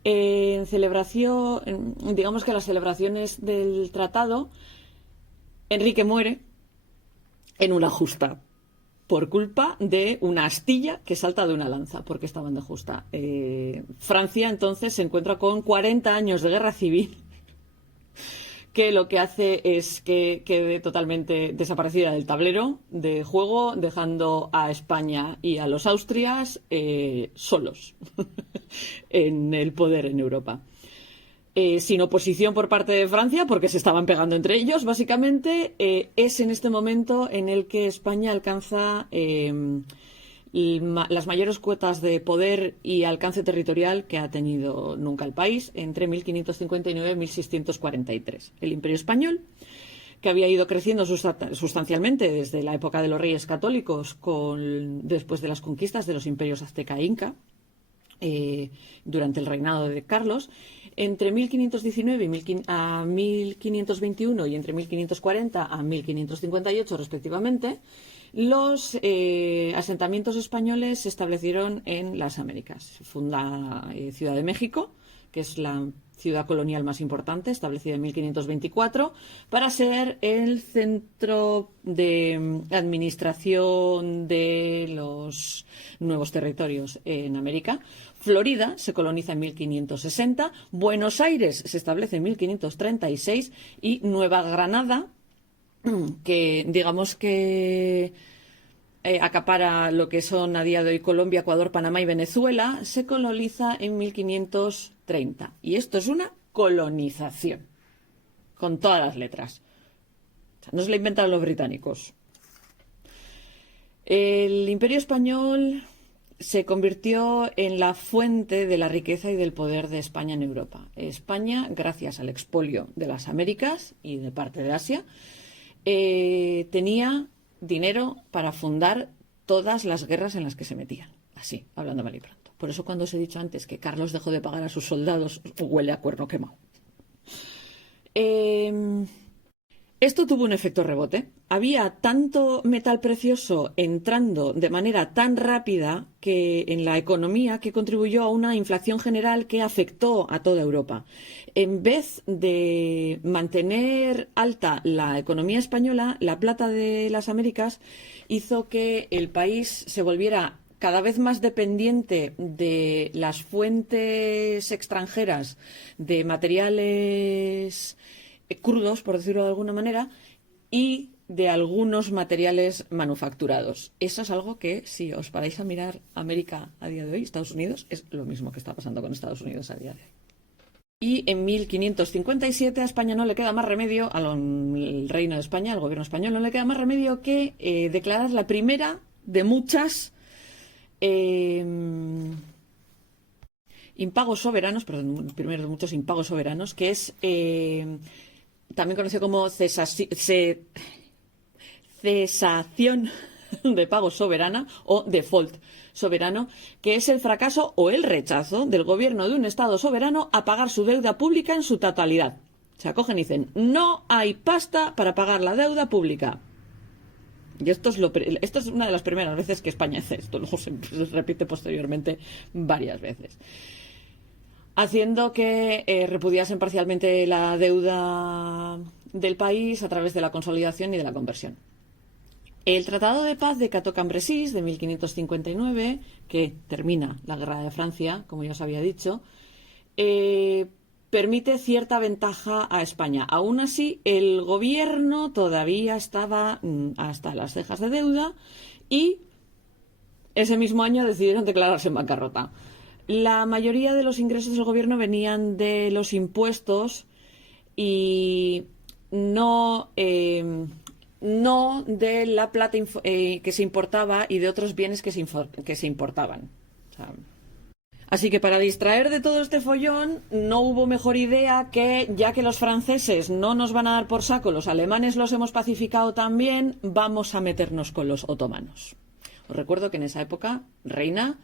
En celebración, digamos que las celebraciones del tratado, Enrique muere en una justa por culpa de una astilla que salta de una lanza, porque estaban de justa. Francia entonces se encuentra con 40 años de guerra civil, que lo que hace es que quede totalmente desaparecida del tablero de juego, dejando a España y a los Austrias solos en el poder en Europa. Sin oposición por parte de Francia, porque se estaban pegando entre ellos, básicamente. Es en este momento en el que España alcanza las mayores cuotas de poder y alcance territorial que ha tenido nunca el país, entre 1559 y 1643. El Imperio Español, que había ido creciendo sustancialmente desde la época de los Reyes Católicos, después de las conquistas de los imperios azteca e inca, durante el reinado de Carlos, entre 1519 a 1521 y entre 1540 a 1558 respectivamente, los asentamientos españoles se establecieron en las Américas. Se funda Ciudad de México, que es la ciudad colonial más importante, establecida en 1524, para ser el centro de administración de los nuevos territorios en América. Florida se coloniza en 1560, Buenos Aires se establece en 1536 y Nueva Granada, que digamos que acapara lo que son a día de hoy Colombia, Ecuador, Panamá y Venezuela, se coloniza en 1530. Y esto es una colonización, con todas las letras. O sea, no se la inventaron los británicos. El Imperio Español se convirtió en la fuente de la riqueza y del poder de España en Europa. España, gracias al expolio de las Américas y de parte de Asia, tenía dinero para fundar todas las guerras en las que se metían. Así, hablando mal y pronto. Por eso cuando os he dicho antes que Carlos dejó de pagar a sus soldados, huele a cuerno quemado. Esto tuvo un efecto rebote. Había tanto metal precioso entrando de manera tan rápida que en la economía que contribuyó a una inflación general que afectó a toda Europa. En vez de mantener alta la economía española, la plata de las Américas hizo que el país se volviera cada vez más dependiente de las fuentes extranjeras de materiales crudos, por decirlo de alguna manera, y de algunos materiales manufacturados. Eso es algo que, si os paráis a mirar América a día de hoy, Estados Unidos, es lo mismo que está pasando con Estados Unidos a día de hoy. Y en 1557 a España no le queda más remedio, al Reino de España, al gobierno español, no le queda más remedio que declarar la primera de muchas impagos soberanos, perdón, el primero de muchos impagos soberanos, que es también conocido como cesación de pago soberana o default soberano, que es el fracaso o el rechazo del gobierno de un Estado soberano a pagar su deuda pública en su totalidad. Se acogen y dicen, no hay pasta para pagar la deuda pública. Y esto es una de las primeras veces que España hace esto, luego se repite posteriormente varias veces, haciendo que repudiasen parcialmente la deuda del país a través de la consolidación y de la conversión. El Tratado de Paz de Cateau-Cambrésis de 1559, que termina la Guerra de Francia, como ya os había dicho, permite cierta ventaja a España. Aún así, el gobierno todavía estaba hasta las cejas de deuda y ese mismo año decidieron declararse en bancarrota. La mayoría de los ingresos del gobierno venían de los impuestos y no de la plata que se importaba y de otros bienes que se importaban. O sea, así que para distraer de todo este follón no hubo mejor idea que, ya que los franceses no nos van a dar por saco, los alemanes los hemos pacificado también, vamos a meternos con los otomanos. Os recuerdo que en esa época reina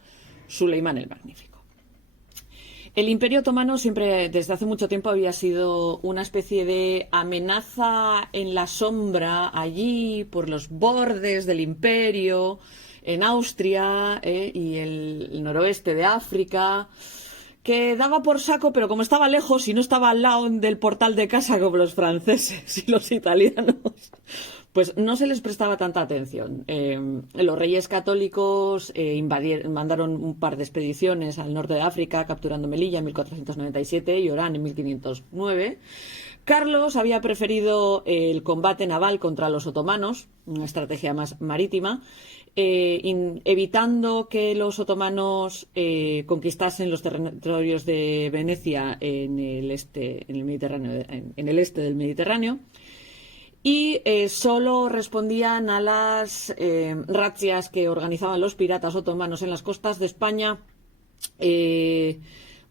Suleimán el Magnífico. El Imperio Otomano siempre, desde hace mucho tiempo, había sido una especie de amenaza en la sombra allí, por los bordes del imperio, en Austria y el noroeste de África, que daba por saco, pero como estaba lejos y no estaba al lado del portal de casa como los franceses y los italianos, pues no se les prestaba tanta atención. Los reyes católicos mandaron un par de expediciones al norte de África, capturando Melilla en 1497 y Orán en 1509. Carlos había preferido el combate naval contra los otomanos, una estrategia más marítima, evitando que los otomanos conquistasen los territorios de Venecia en el este del Mediterráneo. Y solo respondían a las razzias que organizaban los piratas otomanos en las costas de España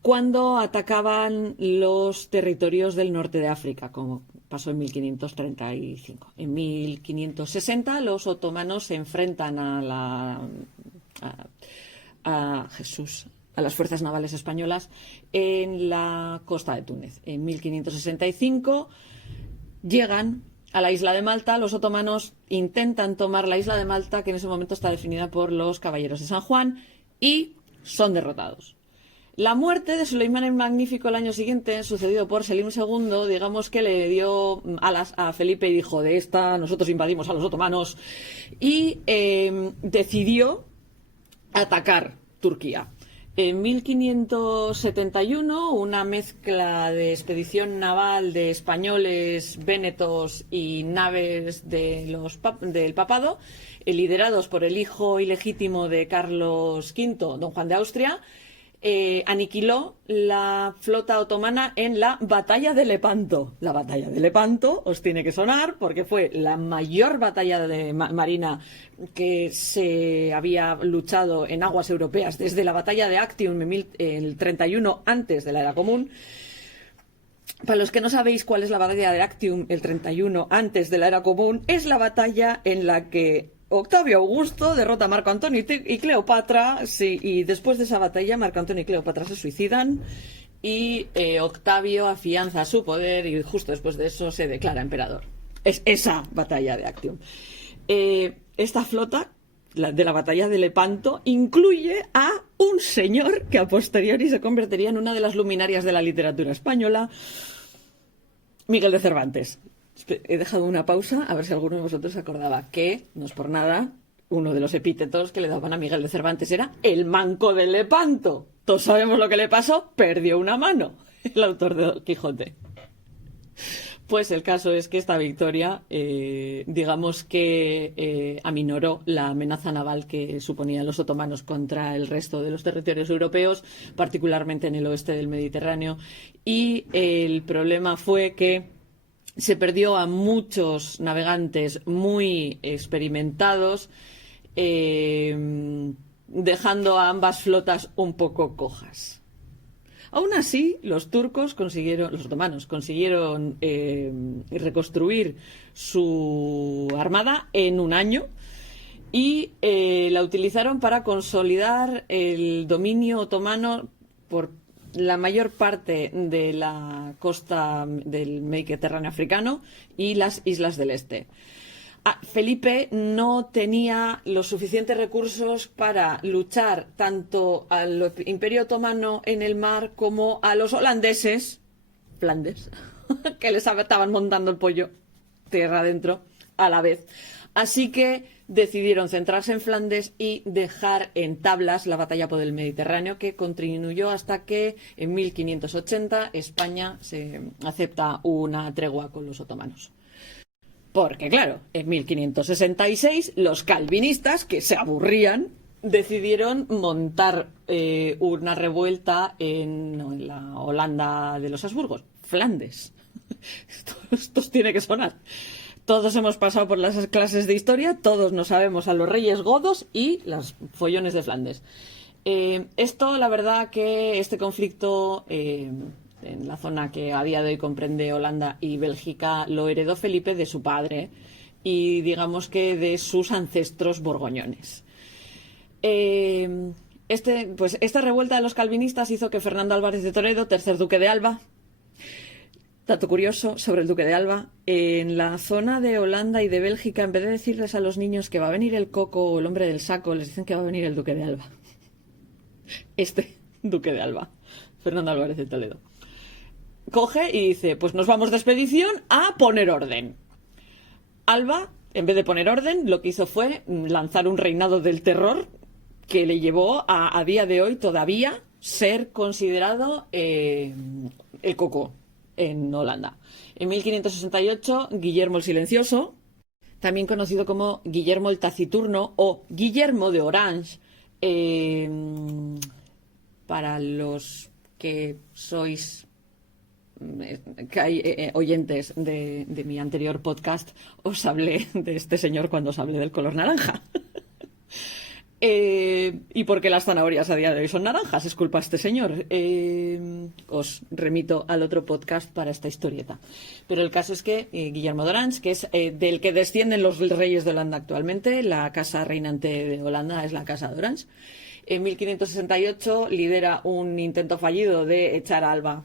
cuando atacaban los territorios del norte de África, como pasó en 1535. En 1560 los otomanos se enfrentan a las fuerzas navales españolas en la costa de Túnez. En 1565 llegan a la isla de Malta. Los otomanos intentan tomar la isla de Malta, que en ese momento está definida por los caballeros de San Juan, y son derrotados. La muerte de Suleimán el Magnífico el año siguiente, sucedido por Selim II, digamos que le dio alas a Felipe y dijo, de esta nosotros invadimos a los otomanos, y decidió atacar Turquía. En 1571, una mezcla de expedición naval de españoles, vénetos y naves del papado, liderados por el hijo ilegítimo de Carlos V, don Juan de Austria, aniquiló la flota otomana en la Batalla de Lepanto. La Batalla de Lepanto os tiene que sonar porque fue la mayor batalla marina que se había luchado en aguas europeas desde la Batalla de Actium en el 31 antes de la Era Común. Para los que no sabéis cuál es la Batalla de Actium, el 31 antes de la Era Común, es la batalla en la que Octavio Augusto derrota a Marco Antonio y Cleopatra, sí, y después de esa batalla Marco Antonio y Cleopatra se suicidan y Octavio afianza su poder y justo después de eso se declara emperador. Es esa batalla de Actium. Esta flota de la batalla de Lepanto incluye a un señor que a posteriori se convertiría en una de las luminarias de la literatura española, Miguel de Cervantes. He dejado una pausa a ver si alguno de vosotros se acordaba que, no es por nada, uno de los epítetos que le daban a Miguel de Cervantes era el manco de Lepanto. Todos sabemos lo que le pasó, perdió una mano, el autor de Don Quijote. Pues el caso es que esta victoria, digamos que aminoró la amenaza naval que suponían los otomanos contra el resto de los territorios europeos, particularmente en el oeste del Mediterráneo. Y el problema fue que se perdió a muchos navegantes muy experimentados, dejando a ambas flotas un poco cojas. Aún así, los otomanos consiguieron reconstruir su armada en un año y la utilizaron para consolidar el dominio otomano por la mayor parte de la costa del Mediterráneo africano y las islas del este. Felipe no tenía los suficientes recursos para luchar tanto al Imperio Otomano en el mar como a los holandeses, Flandes, que les estaban montando el pollo tierra adentro a la vez. Así que decidieron centrarse en Flandes y dejar en tablas la batalla por el Mediterráneo, que continuó hasta que en 1580 España se acepta una tregua con los otomanos. Porque, claro, en 1566 los calvinistas, que se aburrían, decidieron montar una revuelta en la Holanda de los Habsburgos, Flandes. Esto tiene que sonar. Todos hemos pasado por las clases de historia, todos nos sabemos a los reyes godos y los follones de Flandes. La verdad que este conflicto en la zona que a día de hoy comprende Holanda y Bélgica lo heredó Felipe de su padre y digamos que de sus ancestros borgoñones. Esta revuelta de los calvinistas hizo que Fernando Álvarez de Toledo, tercer duque de Alba, dato curioso sobre el duque de Alba, en la zona de Holanda y de Bélgica, en vez de decirles a los niños que va a venir el coco o el hombre del saco, les dicen que va a venir el duque de Alba. Duque de Alba, Fernando Álvarez de Toledo. Coge y dice, pues nos vamos de expedición a poner orden. Alba, en vez de poner orden, lo que hizo fue lanzar un reinado del terror que le llevó a día de hoy todavía ser considerado el coco en Holanda. En 1568, Guillermo el Silencioso, también conocido como Guillermo el Taciturno o Guillermo de Orange, para los que sois oyentes de mi anterior podcast, os hablé de este señor cuando os hablé del color naranja. Y porque las zanahorias a día de hoy son naranjas, es culpa de este señor. Os remito al otro podcast para esta historieta. Pero el caso es que Guillermo de Orange, que es del que descienden los reyes de Holanda actualmente, la casa reinante de Holanda es la casa de Orange, en 1568 lidera un intento fallido de echar a Alba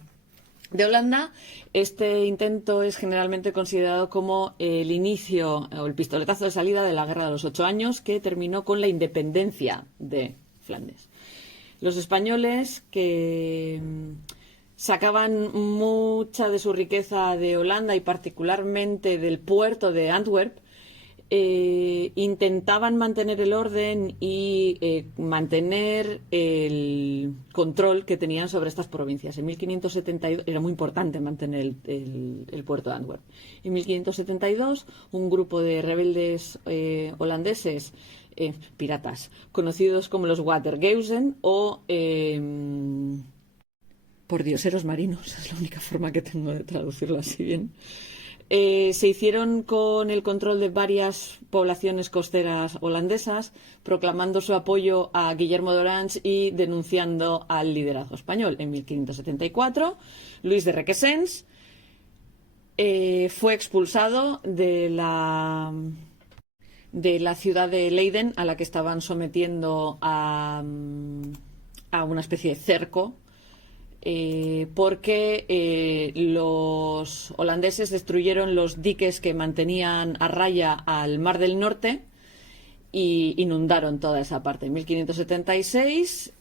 de Holanda. Este intento es generalmente considerado como el inicio o el pistoletazo de salida de la Guerra de los 8 años, que terminó con la independencia de Flandes. Los españoles, que sacaban mucha de su riqueza de Holanda y particularmente del puerto de Antwerp, intentaban mantener el orden y mantener el control que tenían sobre estas provincias. En 1572 era muy importante mantener el puerto de Antwerp. En 1572 un grupo de rebeldes holandeses, piratas, conocidos como los Watergeuzen o pordioseros marinos, es la única forma que tengo de traducirlo así bien. Se hicieron con el control de varias poblaciones costeras holandesas, proclamando su apoyo a Guillermo de Orange y denunciando al liderazgo español. En 1574, Luis de Requesens fue expulsado de la ciudad de Leiden, a la que estaban sometiendo a una especie de cerco porque los holandeses destruyeron los diques que mantenían a raya al Mar del Norte y inundaron toda esa parte. En 1576,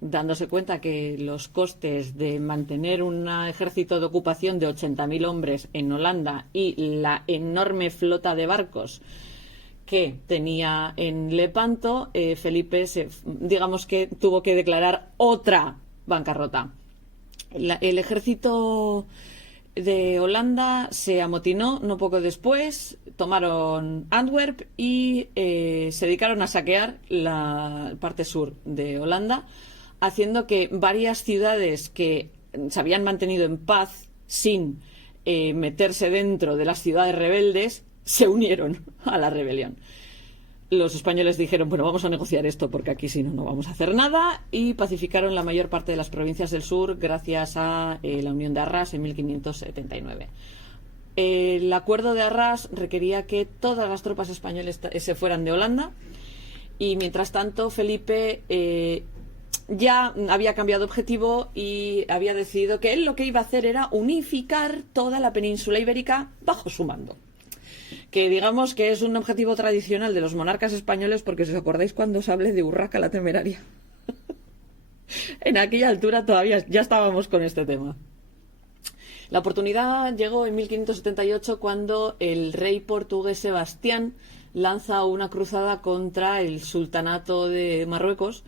dándose cuenta que los costes de mantener un ejército de ocupación de 80.000 hombres en Holanda y la enorme flota de barcos que tenía en Lepanto, Felipe digamos que tuvo que declarar otra bancarrota. El ejército de Holanda se amotinó no poco después, tomaron Antwerp y se dedicaron a saquear la parte sur de Holanda, haciendo que varias ciudades que se habían mantenido en paz sin meterse dentro de las ciudades rebeldes se unieron a la rebelión. Los españoles dijeron, bueno, vamos a negociar esto porque aquí si no, no vamos a hacer nada, y pacificaron la mayor parte de las provincias del sur gracias a la Unión de Arras en 1579. El acuerdo de Arras requería que todas las tropas españolas se fueran de Holanda y mientras tanto Felipe ya había cambiado de objetivo y había decidido que él lo que iba a hacer era unificar toda la península ibérica bajo su mando. Que digamos que es un objetivo tradicional de los monarcas españoles, porque si os acordáis cuando os hablé de Urraca la Temeraria, en aquella altura todavía ya estábamos con este tema. La oportunidad llegó en 1578 cuando el rey portugués Sebastián lanza una cruzada contra el sultanato de Marruecos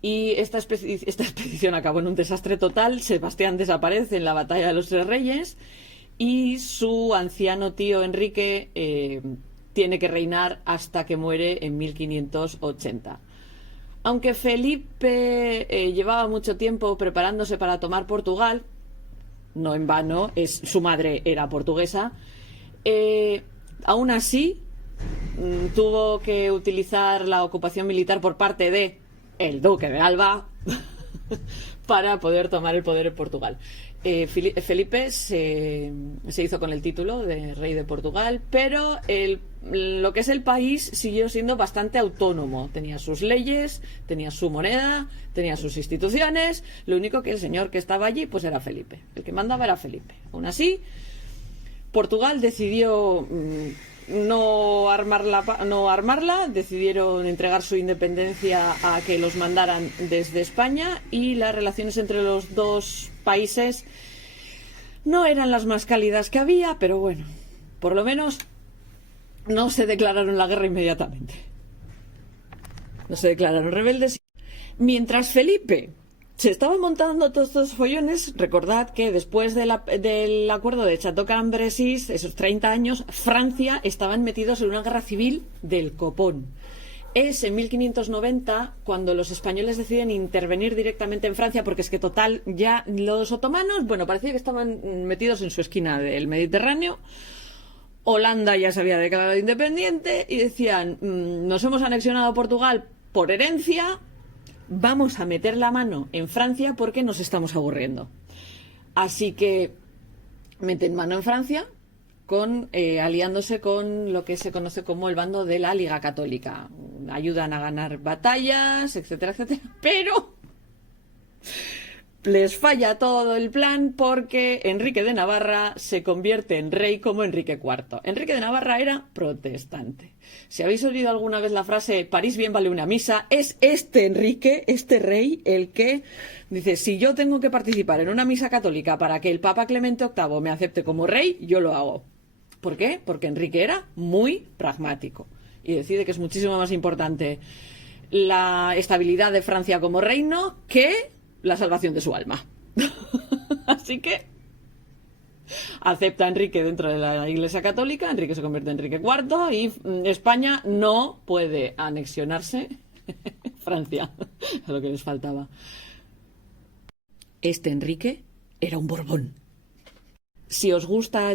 y esta expedición acabó en un desastre total. Sebastián desaparece en la batalla de los Tres Reyes y su anciano tío Enrique tiene que reinar hasta que muere en 1580. Aunque Felipe llevaba mucho tiempo preparándose para tomar Portugal, no en vano, su madre era portuguesa, aún así tuvo que utilizar la ocupación militar por parte de el duque de Alba para poder tomar el poder en Portugal. Felipe se hizo con el título de rey de Portugal, pero lo que es el país siguió siendo bastante autónomo. Tenía sus leyes, tenía su moneda, tenía sus instituciones. Lo único que el señor que estaba allí pues era Felipe. El que mandaba era Felipe. Aún así, Portugal decidió no armarla, decidieron entregar su independencia a que los mandaran desde España, y las relaciones entre los dos países no eran las más cálidas que había, pero bueno, por lo menos no se declararon la guerra inmediatamente. No se declararon rebeldes. Mientras Felipe se estaban montando todos estos follones, recordad que después del acuerdo de Chateau-Cambrésis, esos 30 años, Francia estaban metidos en una guerra civil del copón. Es en 1590 cuando los españoles deciden intervenir directamente en Francia, porque es que total, ya los otomanos, bueno, parecía que estaban metidos en su esquina del Mediterráneo. Holanda ya se había declarado independiente y decían, nos hemos anexionado a Portugal por herencia, vamos a meter la mano en Francia porque nos estamos aburriendo. Así que meten mano en Francia aliándose con lo que se conoce como el bando de la Liga Católica. Ayudan a ganar batallas, etcétera, etcétera. Pero les falla todo el plan porque Enrique de Navarra se convierte en rey como Enrique IV. Enrique de Navarra era protestante. Si habéis oído alguna vez la frase París bien vale una misa, es este Enrique, este rey, el que dice, si yo tengo que participar en una misa católica para que el Papa Clemente VIII me acepte como rey, yo lo hago. ¿Por qué? Porque Enrique era muy pragmático y decide que es muchísimo más importante la estabilidad de Francia como reino que la salvación de su alma. Así que acepta a Enrique dentro de la Iglesia Católica, Enrique se convierte en Enrique IV y España no puede anexionarse Francia, es lo que les faltaba. Este Enrique era un Borbón. Si os gusta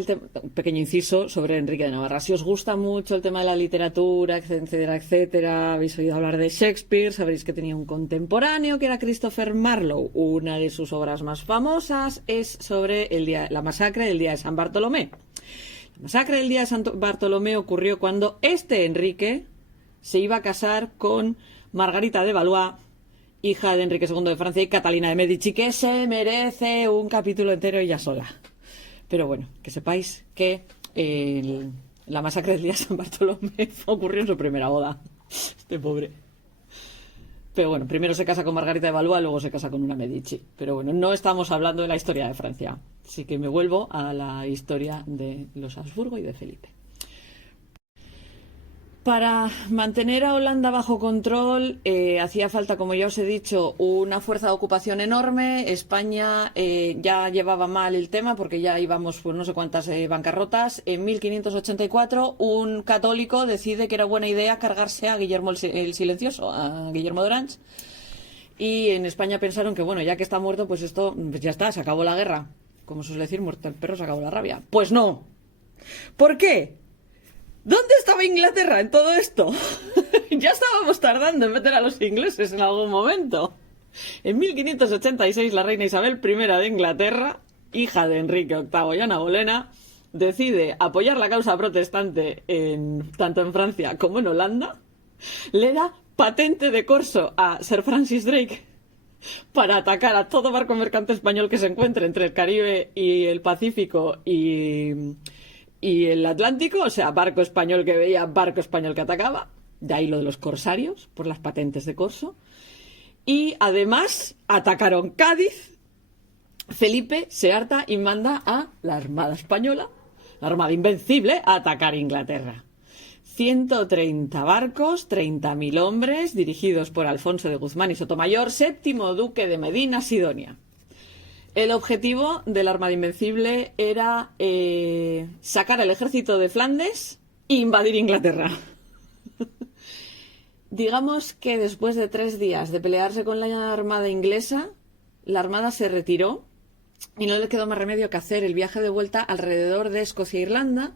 pequeño inciso sobre Enrique de Navarra, si os gusta mucho el tema de la literatura, etcétera, etcétera, habéis oído hablar de Shakespeare, sabréis que tenía un contemporáneo que era Christopher Marlowe. Una de sus obras más famosas es sobre la masacre del día de San Bartolomé. La masacre del día de San Bartolomé ocurrió cuando este Enrique se iba a casar con Margarita de Valois hija de Enrique II de Francia y Catalina de Medici, que se merece un capítulo entero ella sola. Pero bueno, que sepáis que la masacre del día de San Bartolomé ocurrió en su primera boda. Este pobre. Pero bueno, primero se casa con Margarita de Valois, luego se casa con una Medici. Pero bueno, no estamos hablando de la historia de Francia. Así que me vuelvo a la historia de los Habsburgo y de Felipe. Para mantener a Holanda bajo control hacía falta, como ya os he dicho, una fuerza de ocupación enorme. España ya llevaba mal el tema porque ya íbamos por no sé cuántas bancarrotas. En 1584 un católico decide que era buena idea cargarse a Guillermo el Silencioso, a Guillermo de Orange. Y en España pensaron que bueno, ya que está muerto, pues esto pues ya está, se acabó la guerra. Como suele decir, muerto el perro, se acabó la rabia. Pues no. ¿Por qué? ¿Dónde estaba Inglaterra en todo esto? Ya estábamos tardando en meter a los ingleses en algún momento. En 1586 la reina Isabel I de Inglaterra, hija de Enrique VIII y Ana Bolena, decide apoyar la causa protestante tanto en Francia como en Holanda. Le da patente de corso a Sir Francis Drake para atacar a todo barco mercante español que se encuentre entre el Caribe y el Pacífico y el Atlántico, o sea, barco español que veía, barco español que atacaba. De ahí lo de los corsarios, por las patentes de corso. Y además atacaron Cádiz. Felipe se harta y manda a la Armada Española, la Armada Invencible, a atacar Inglaterra. 130 barcos, 30.000 hombres, dirigidos por Alfonso de Guzmán y Sotomayor, séptimo duque de Medina Sidonia. El objetivo de la Armada Invencible era sacar al ejército de Flandes e invadir Inglaterra. Digamos que después de 3 días de pelearse con la Armada inglesa, la Armada se retiró y no le quedó más remedio que hacer el viaje de vuelta alrededor de Escocia e Irlanda,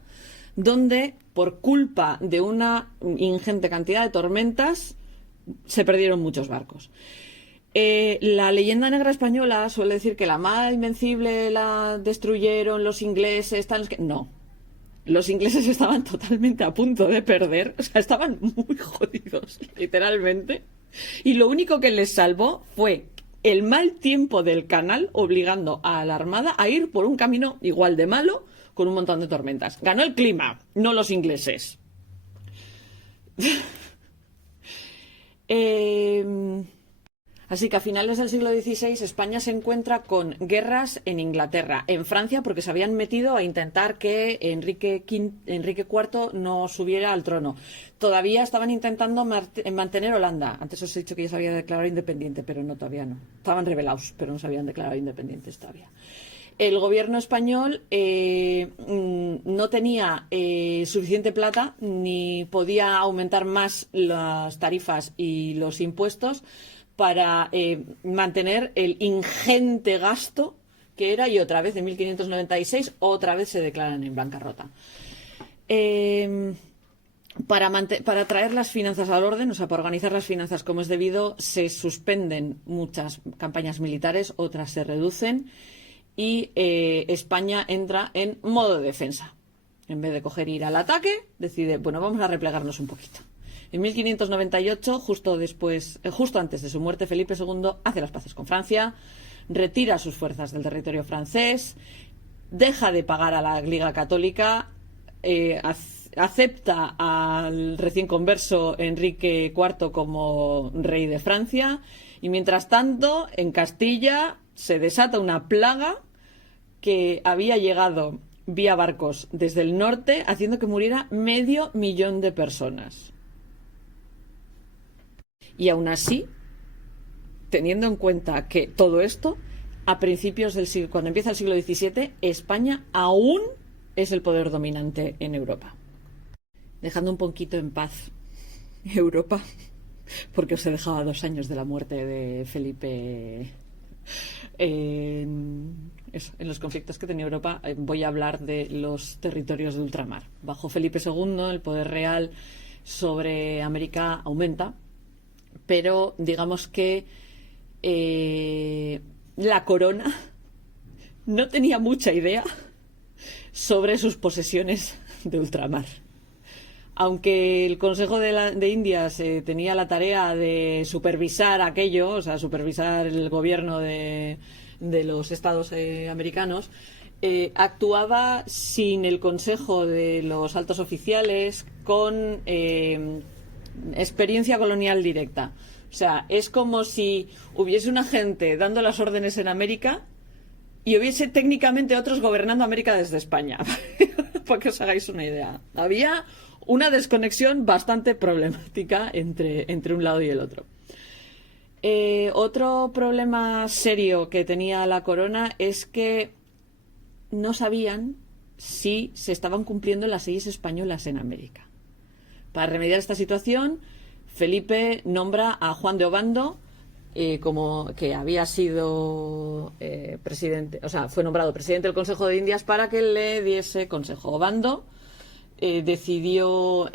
donde, por culpa de una ingente cantidad de tormentas, se perdieron muchos barcos. La leyenda negra española suele decir que la Armada Invencible la destruyeron los ingleses, no. Los ingleses estaban totalmente a punto de perder, o sea, estaban muy jodidos, literalmente. Y lo único que les salvó fue el mal tiempo del canal, obligando a la Armada a ir por un camino igual de malo, con un montón de tormentas. Ganó el clima, no los ingleses. Así que a finales del siglo XVI España se encuentra con guerras en Inglaterra, en Francia, porque se habían metido a intentar que Enrique IV no subiera al trono. Todavía estaban intentando mantener Holanda. Antes os he dicho que ya se había declarado independiente, pero no, todavía no. Estaban rebelados, pero no se habían declarado independientes todavía. El gobierno español no tenía suficiente plata ni podía aumentar más las tarifas y los impuestos para mantener el ingente gasto que era, y otra vez en 1596 otra vez se declaran en bancarrota. Para traer las finanzas al orden, o sea, para organizar las finanzas como es debido, se suspenden muchas campañas militares, otras se reducen y España entra en modo de defensa. En vez de coger e ir al ataque, decide, bueno, vamos a replegarnos un poquito. En 1598, justo antes de su muerte, Felipe II hace las paces con Francia, retira sus fuerzas del territorio francés, deja de pagar a la Liga Católica, acepta al recién converso Enrique IV como rey de Francia, y mientras tanto, en Castilla se desata una plaga que había llegado vía barcos desde el norte, haciendo que muriera 500.000 de personas. Y aún así, teniendo en cuenta que todo esto, a principios del siglo, cuando empieza el siglo XVII, España aún es el poder dominante en Europa. Dejando un poquito en paz Europa, porque os he dejado a 2 años de la muerte de Felipe en los conflictos que tenía Europa. Voy a hablar de los territorios de ultramar. Bajo Felipe II, el poder real sobre América aumenta, pero digamos que la corona no tenía mucha idea sobre sus posesiones de ultramar. aunque el Consejo de Indias tenía la tarea de supervisar aquello, o sea, supervisar el gobierno de los estados americanos, actuaba sin el consejo de los altos oficiales, con experiencia colonial directa. O sea, es como si hubiese una gente dando las órdenes en América y hubiese técnicamente otros gobernando América desde España. Para que os hagáis una idea. Había una desconexión bastante problemática entre un lado y el otro. Otro problema serio que tenía la corona es que no sabían si se estaban cumpliendo las leyes españolas en América. Para remediar esta situación, Felipe nombra a Juan de Obando, como que había sido presidente, o sea, fue nombrado presidente del Consejo de Indias, para que le diese consejo. Obando decidió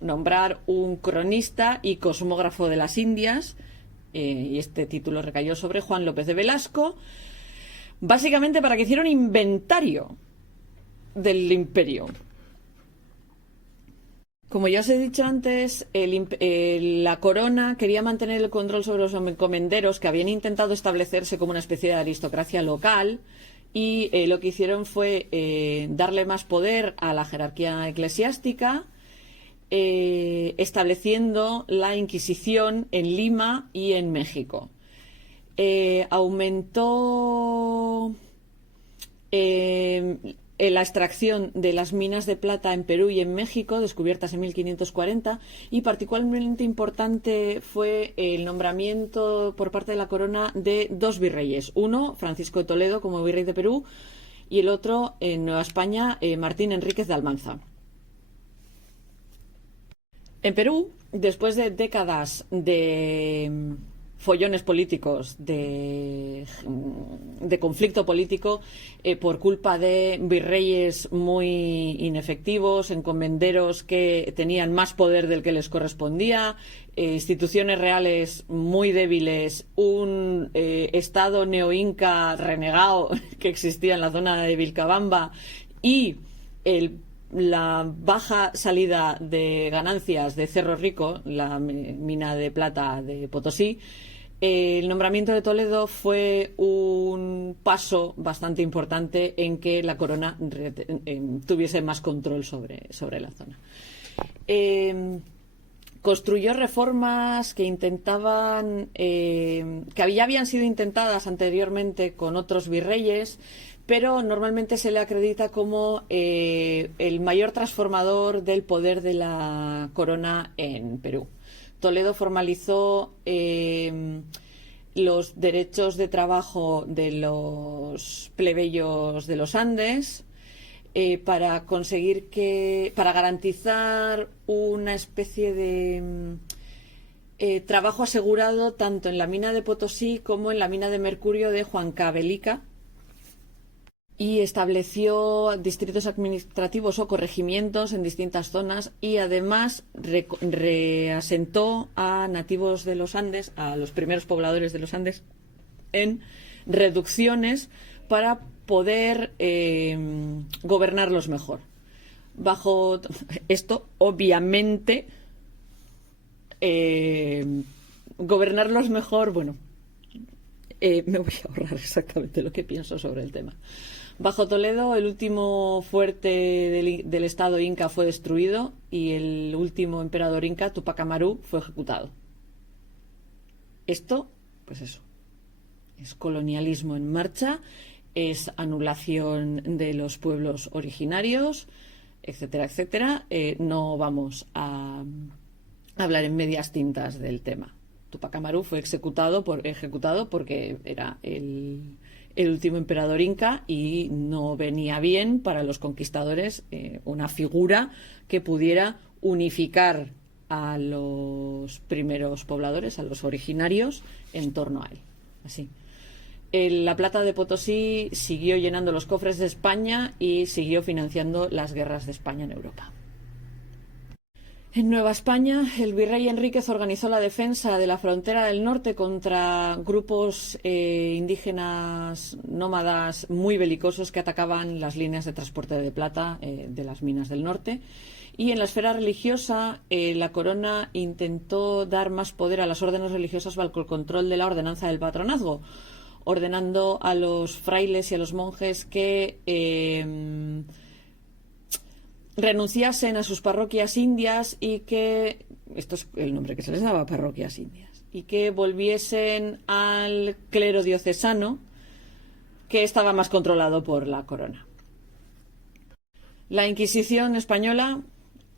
nombrar un cronista y cosmógrafo de las Indias, y este título recayó sobre Juan López de Velasco, básicamente para que hiciera un inventario del imperio. Como ya os he dicho antes, la corona quería mantener el control sobre los encomenderos, que habían intentado establecerse como una especie de aristocracia local, y lo que hicieron fue darle más poder a la jerarquía eclesiástica, estableciendo la Inquisición en Lima y en México. Aumentó la extracción de las minas de plata en Perú y en México, descubiertas en 1540, y particularmente importante fue el nombramiento por parte de la corona de dos virreyes. Uno, Francisco de Toledo, como virrey de Perú, y el otro, en Nueva España, Martín Enríquez de Almanza. En Perú, después de décadas de follones políticos, de conflicto político, por culpa de virreyes muy inefectivos, encomenderos que tenían más poder del que les correspondía, instituciones reales muy débiles, un estado neoinca renegado que existía en la zona de Vilcabamba, y la baja salida de ganancias de Cerro Rico, la mina de plata de Potosí, el nombramiento de Toledo fue un paso bastante importante en que la corona tuviese más control sobre la zona. Construyó reformas que intentaban, que ya habían sido intentadas anteriormente con otros virreyes, pero normalmente se le acredita como el mayor transformador del poder de la corona en Perú. Toledo formalizó los derechos de trabajo de los plebeyos de los Andes, para garantizar una especie de trabajo asegurado tanto en la mina de Potosí como en la mina de mercurio de Huancavelica, y estableció distritos administrativos o corregimientos en distintas zonas, y además reasentó a nativos de los Andes, a los primeros pobladores de los Andes, en reducciones para poder gobernarlos mejor. Bajo esto, obviamente, gobernarlos mejor, bueno, me voy a ahorrar exactamente lo que pienso sobre el tema. Bajo Toledo, el último fuerte del estado inca fue destruido y el último emperador inca, Tupac Amaru, fue ejecutado. Esto, pues eso, es colonialismo en marcha, es anulación de los pueblos originarios, etcétera, etcétera. No vamos a hablar en medias tintas del tema. Tupac Amaru fue ejecutado porque era el último emperador inca y no venía bien para los conquistadores una figura que pudiera unificar a los primeros pobladores, a los originarios, en torno a él. Así. La plata de Potosí siguió llenando los cofres de España y siguió financiando las guerras de España en Europa. En Nueva España, el virrey Enríquez organizó la defensa de la frontera del norte contra grupos indígenas nómadas muy belicosos que atacaban las líneas de transporte de plata de las minas del norte. Y en la esfera religiosa, la corona intentó dar más poder a las órdenes religiosas bajo el control de la ordenanza del patronazgo, ordenando a los frailes y a los monjes que renunciasen a sus parroquias indias y que, esto es el nombre que se les daba, parroquias indias, y que volviesen al clero diocesano, que estaba más controlado por la corona. La Inquisición española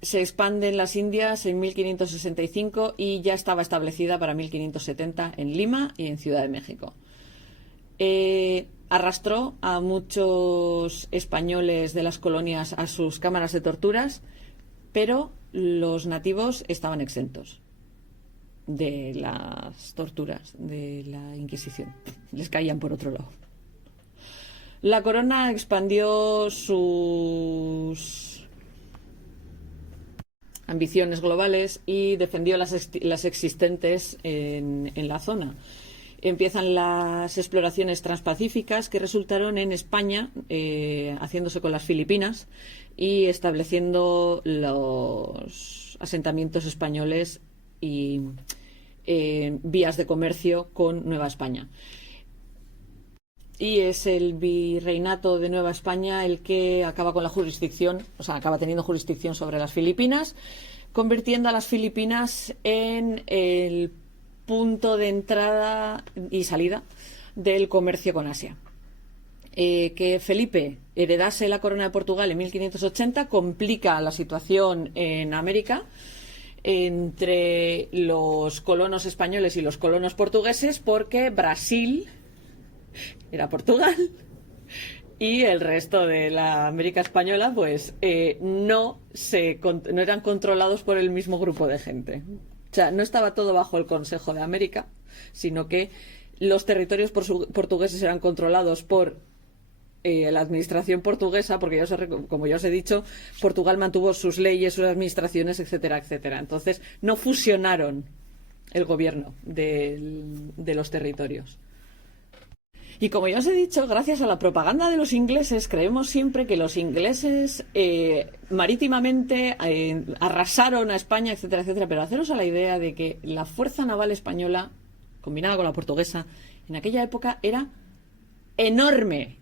se expande en las Indias en 1565 y ya estaba establecida para 1570 en Lima y en Ciudad de México. Arrastró a muchos españoles de las colonias a sus cámaras de torturas, pero los nativos estaban exentos de las torturas de la Inquisición. Les caían por otro lado. La corona expandió sus ambiciones globales y defendió las existentes en la zona. Empiezan las exploraciones transpacíficas que resultaron en España, haciéndose con las Filipinas y estableciendo los asentamientos españoles y vías de comercio con Nueva España. Y es el virreinato de Nueva España el que acaba con la jurisdicción, o sea, acaba teniendo jurisdicción sobre las Filipinas, convirtiendo a las Filipinas en el punto de entrada y salida del comercio con Asia. Que Felipe heredase la corona de Portugal en 1580 complica la situación en América entre los colonos españoles y los colonos portugueses, porque Brasil era Portugal y el resto de la América española pues no eran controlados por el mismo grupo de gente. O sea, no estaba todo bajo el Consejo de América, sino que los territorios portugueses eran controlados por la administración portuguesa, porque como ya os he dicho, Portugal mantuvo sus leyes, sus administraciones, etcétera, etcétera. Entonces, no fusionaron el gobierno de los territorios. Y como ya os he dicho, gracias a la propaganda de los ingleses, creemos siempre que los ingleses marítimamente arrasaron a España, etcétera, etcétera. Pero haceros a la idea de que la fuerza naval española, combinada con la portuguesa, en aquella época era enorme.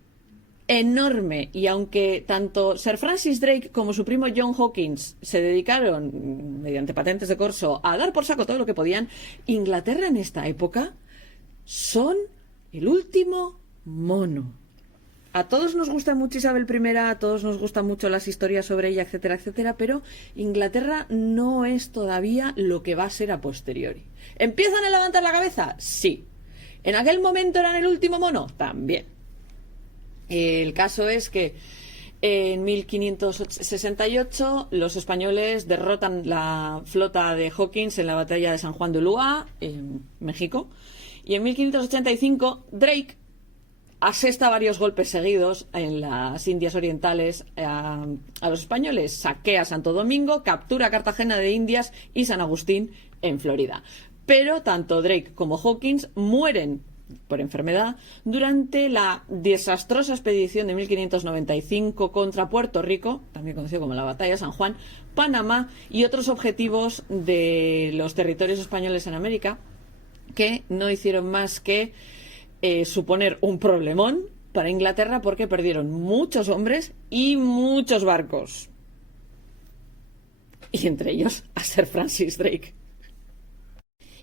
Enorme. Y aunque tanto Sir Francis Drake como su primo John Hawkins se dedicaron, mediante patentes de corso, a dar por saco todo lo que podían, Inglaterra en esta época son el último mono. A todos nos gusta mucho Isabel I, a todos nos gustan mucho las historias sobre ella, etcétera, etcétera, pero Inglaterra no es todavía lo que va a ser a posteriori. ¿Empiezan a levantar la cabeza? Sí. ¿En aquel momento eran el último mono? También. El caso es que en 1568 los españoles derrotan la flota de Hawkins en la batalla de San Juan de Ulúa, en México. Y en 1585 Drake asesta varios golpes seguidos en las Indias Orientales a los españoles. Saquea Santo Domingo, captura Cartagena de Indias y San Agustín en Florida. Pero tanto Drake como Hawkins mueren por enfermedad durante la desastrosa expedición de 1595 contra Puerto Rico, también conocido como la Batalla de San Juan, Panamá y otros objetivos de los territorios españoles en América, que no hicieron más que suponer un problemón para Inglaterra, porque perdieron muchos hombres y muchos barcos. Y entre ellos a Sir Francis Drake.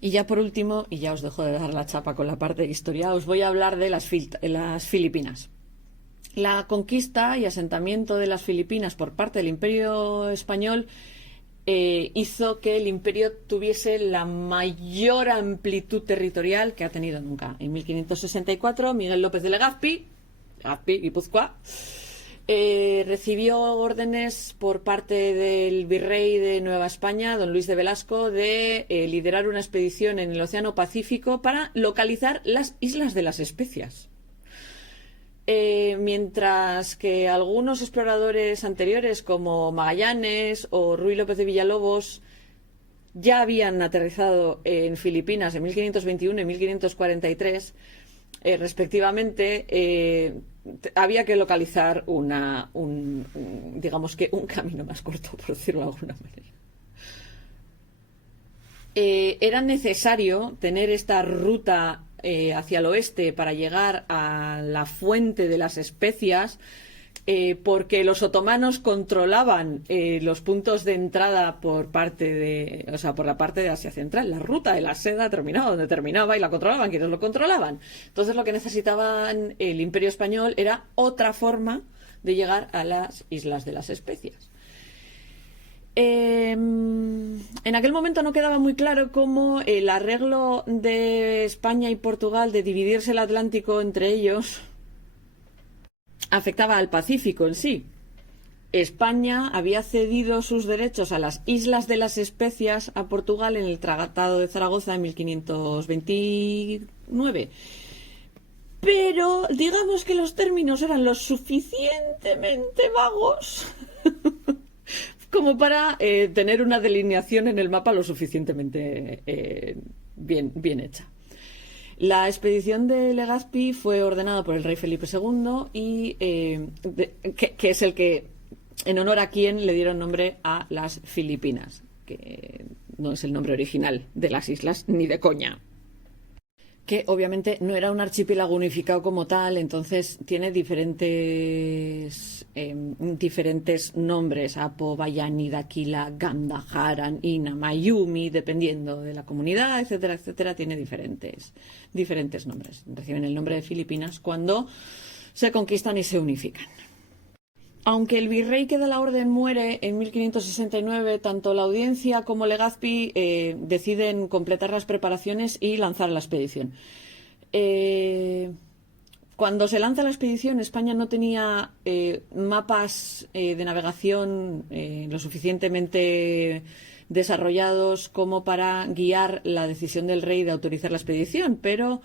Y ya por último, y ya os dejo de dar la chapa con la parte de historia, os voy a hablar de las Filipinas. La conquista y asentamiento de las Filipinas por parte del Imperio Español hizo que el imperio tuviese la mayor amplitud territorial que ha tenido nunca. En 1564, Miguel López de Legazpi, Guipúzcoa, recibió órdenes por parte del virrey de Nueva España, don Luis de Velasco, de liderar una expedición en el Océano Pacífico para localizar las Islas de las Especias. Mientras que algunos exploradores anteriores, como Magallanes o Ruy López de Villalobos, ya habían aterrizado en Filipinas en 1521 y 1543, respectivamente, había que localizar digamos que un camino más corto, por decirlo de alguna manera. Era necesario tener esta ruta hacia el oeste para llegar a la fuente de las especias, porque los otomanos controlaban los puntos de entrada por la parte de Asia Central. La ruta de la seda terminaba donde terminaba y la controlaban quienes lo controlaban. Entonces lo que necesitaban el Imperio Español era otra forma de llegar a las Islas de las Especias. En aquel momento no quedaba muy claro cómo el arreglo de España y Portugal de dividirse el Atlántico entre ellos afectaba al Pacífico en sí. España había cedido sus derechos a las Islas de las Especias a Portugal en el Tratado de Zaragoza en 1529. Pero digamos que los términos eran lo suficientemente vagos como para tener una delineación en el mapa lo suficientemente bien hecha. La expedición de Legazpi fue ordenada por el rey Felipe II y que es el que, en honor a quien le dieron nombre a las Filipinas, que no es el nombre original de las islas ni de coña. Que obviamente no era un archipiélago unificado como tal, entonces tiene diferentes nombres: Apo, Bayani, Daquila, Ganda, Haran, Ina, Mayumi, dependiendo de la comunidad, etcétera, etcétera, tiene diferentes nombres. Reciben el nombre de Filipinas cuando se conquistan y se unifican. Aunque el virrey que da la orden muere en 1569, tanto la audiencia como Legazpi deciden completar las preparaciones y lanzar la expedición. Cuando se lanza la expedición, España no tenía mapas de navegación lo suficientemente desarrollados como para guiar la decisión del rey de autorizar la expedición, pero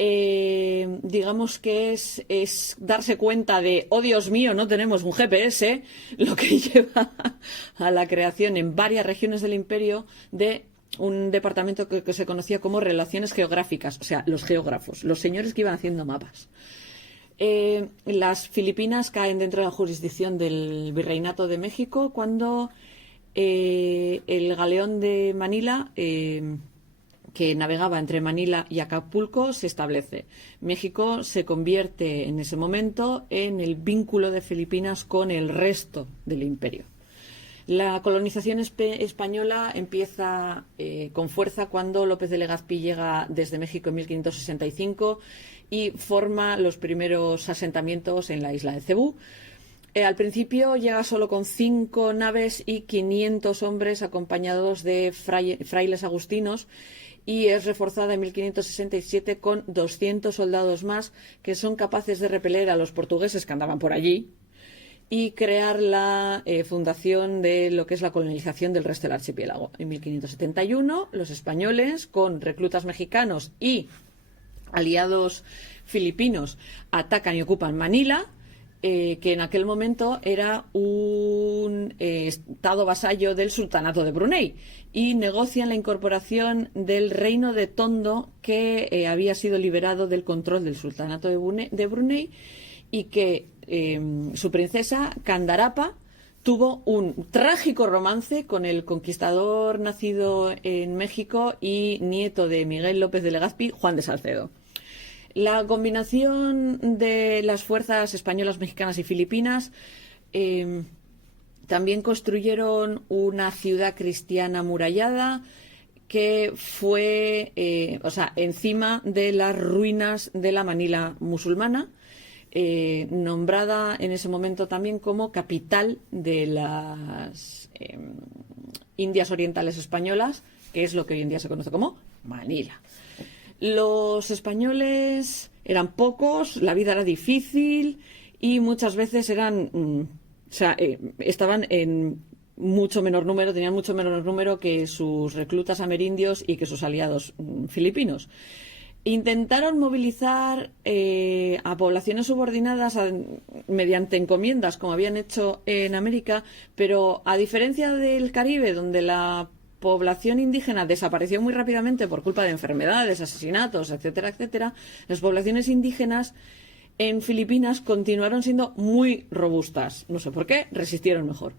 digamos que es darse cuenta de, oh Dios mío, no tenemos un GPS, lo que lleva a la creación en varias regiones del imperio de un departamento que se conocía como Relaciones Geográficas, o sea, los geógrafos, los señores que iban haciendo mapas. Las Filipinas caen dentro de la jurisdicción del Virreinato de México cuando el galeón de Manila, que navegaba entre Manila y Acapulco, se establece. México se convierte en ese momento en el vínculo de Filipinas con el resto del imperio. La colonización española empieza con fuerza cuando López de Legazpi llega desde México en 1565 y forma los primeros asentamientos en la isla de Cebú. Al principio llega solo con 5 naves y 500 hombres acompañados de frailes agustinos, y es reforzada en 1567 con 200 soldados más que son capaces de repeler a los portugueses que andaban por allí y crear la fundación de lo que es la colonización del resto del archipiélago. En 1571 los españoles, con reclutas mexicanos y aliados filipinos, atacan y ocupan Manila, que en aquel momento era un estado vasallo del sultanato de Brunei, y negocian la incorporación del reino de Tondo, que había sido liberado del control del sultanato de Brunei, y que su princesa Candarapa tuvo un trágico romance con el conquistador nacido en México y nieto de Miguel López de Legazpi, Juan de Salcedo. La combinación de las fuerzas españolas, mexicanas y filipinas también construyeron una ciudad cristiana amurallada que fue, encima de las ruinas de la Manila musulmana, nombrada en ese momento también como capital de las Indias Orientales Españolas, que es lo que hoy en día se conoce como Manila. Los españoles eran pocos, la vida era difícil y muchas veces estaban en mucho menor número, tenían mucho menor número que sus reclutas amerindios y que sus aliados filipinos. Intentaron movilizar a poblaciones subordinadas mediante encomiendas, como habían hecho en América, pero a diferencia del Caribe, donde la población indígena desapareció muy rápidamente por culpa de enfermedades, asesinatos, etcétera, etcétera, las poblaciones indígenas en Filipinas continuaron siendo muy robustas. No sé por qué, resistieron mejor.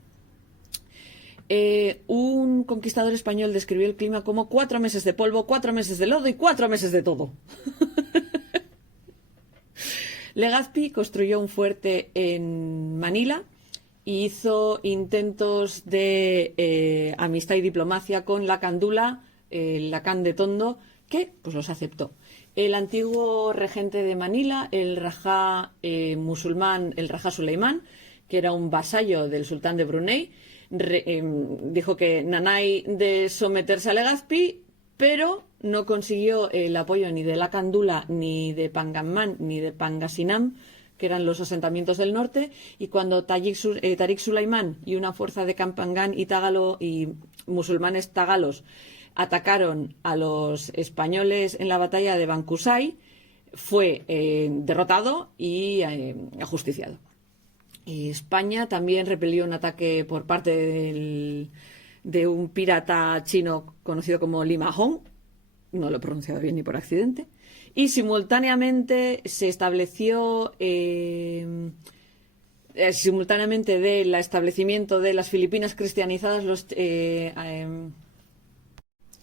Un conquistador español describió el clima como 4 meses de polvo, 4 meses de lodo y 4 meses de todo. Legazpi construyó un fuerte en Manila y hizo intentos de amistad y diplomacia con Lacandula, el Lacán de Tondo, que pues los aceptó. El antiguo regente de Manila, el Rajá musulmán, el Rajá Suleimán, que era un vasallo del sultán de Brunei, dijo que nanay de someterse a Legazpi, pero no consiguió el apoyo ni de Lacandula, ni de Panganmán, ni de Pangasinam, que eran los asentamientos del norte, y cuando Tariq Sulaimán y una fuerza de Kampangán y Tagalo y musulmanes tagalos atacaron a los españoles en la batalla de Bankusai, fue derrotado y ajusticiado. España también repelió un ataque por parte de un pirata chino conocido como Lima Hong, no lo he pronunciado bien ni por accidente, y simultáneamente se estableció, simultáneamente del establecimiento de las Filipinas cristianizadas,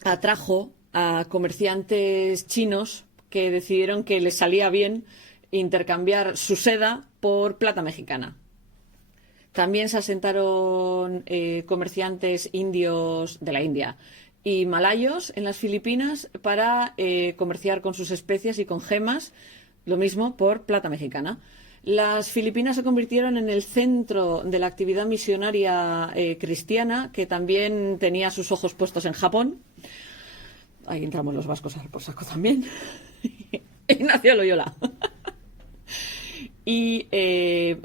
atrajo a comerciantes chinos que decidieron que les salía bien intercambiar su seda por plata mexicana. También se asentaron comerciantes indios de la India y malayos en las Filipinas para comerciar con sus especias y con gemas, lo mismo por plata mexicana. Las Filipinas se convirtieron en el centro de la actividad misionaria cristiana, que también tenía sus ojos puestos en Japón. Ahí entramos los vascos al por saco también. Ignacio Loyola. Y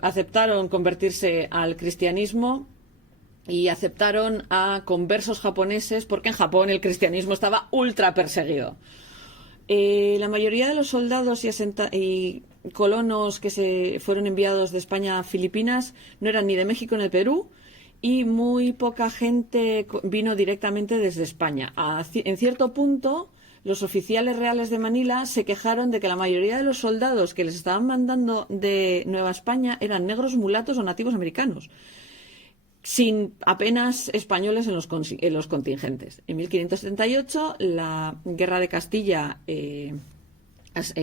aceptaron convertirse al cristianismo y aceptaron a conversos japoneses porque en Japón el cristianismo estaba ultra perseguido. La mayoría de los soldados y colonos que se fueron enviados de España a Filipinas no eran ni de México ni de Perú, y muy poca gente vino directamente desde España. En cierto punto, los oficiales reales de Manila se quejaron de que la mayoría de los soldados que les estaban mandando de Nueva España eran negros, mulatos o nativos americanos, sin apenas españoles en los contingentes. En 1578, la Guerra de Castilla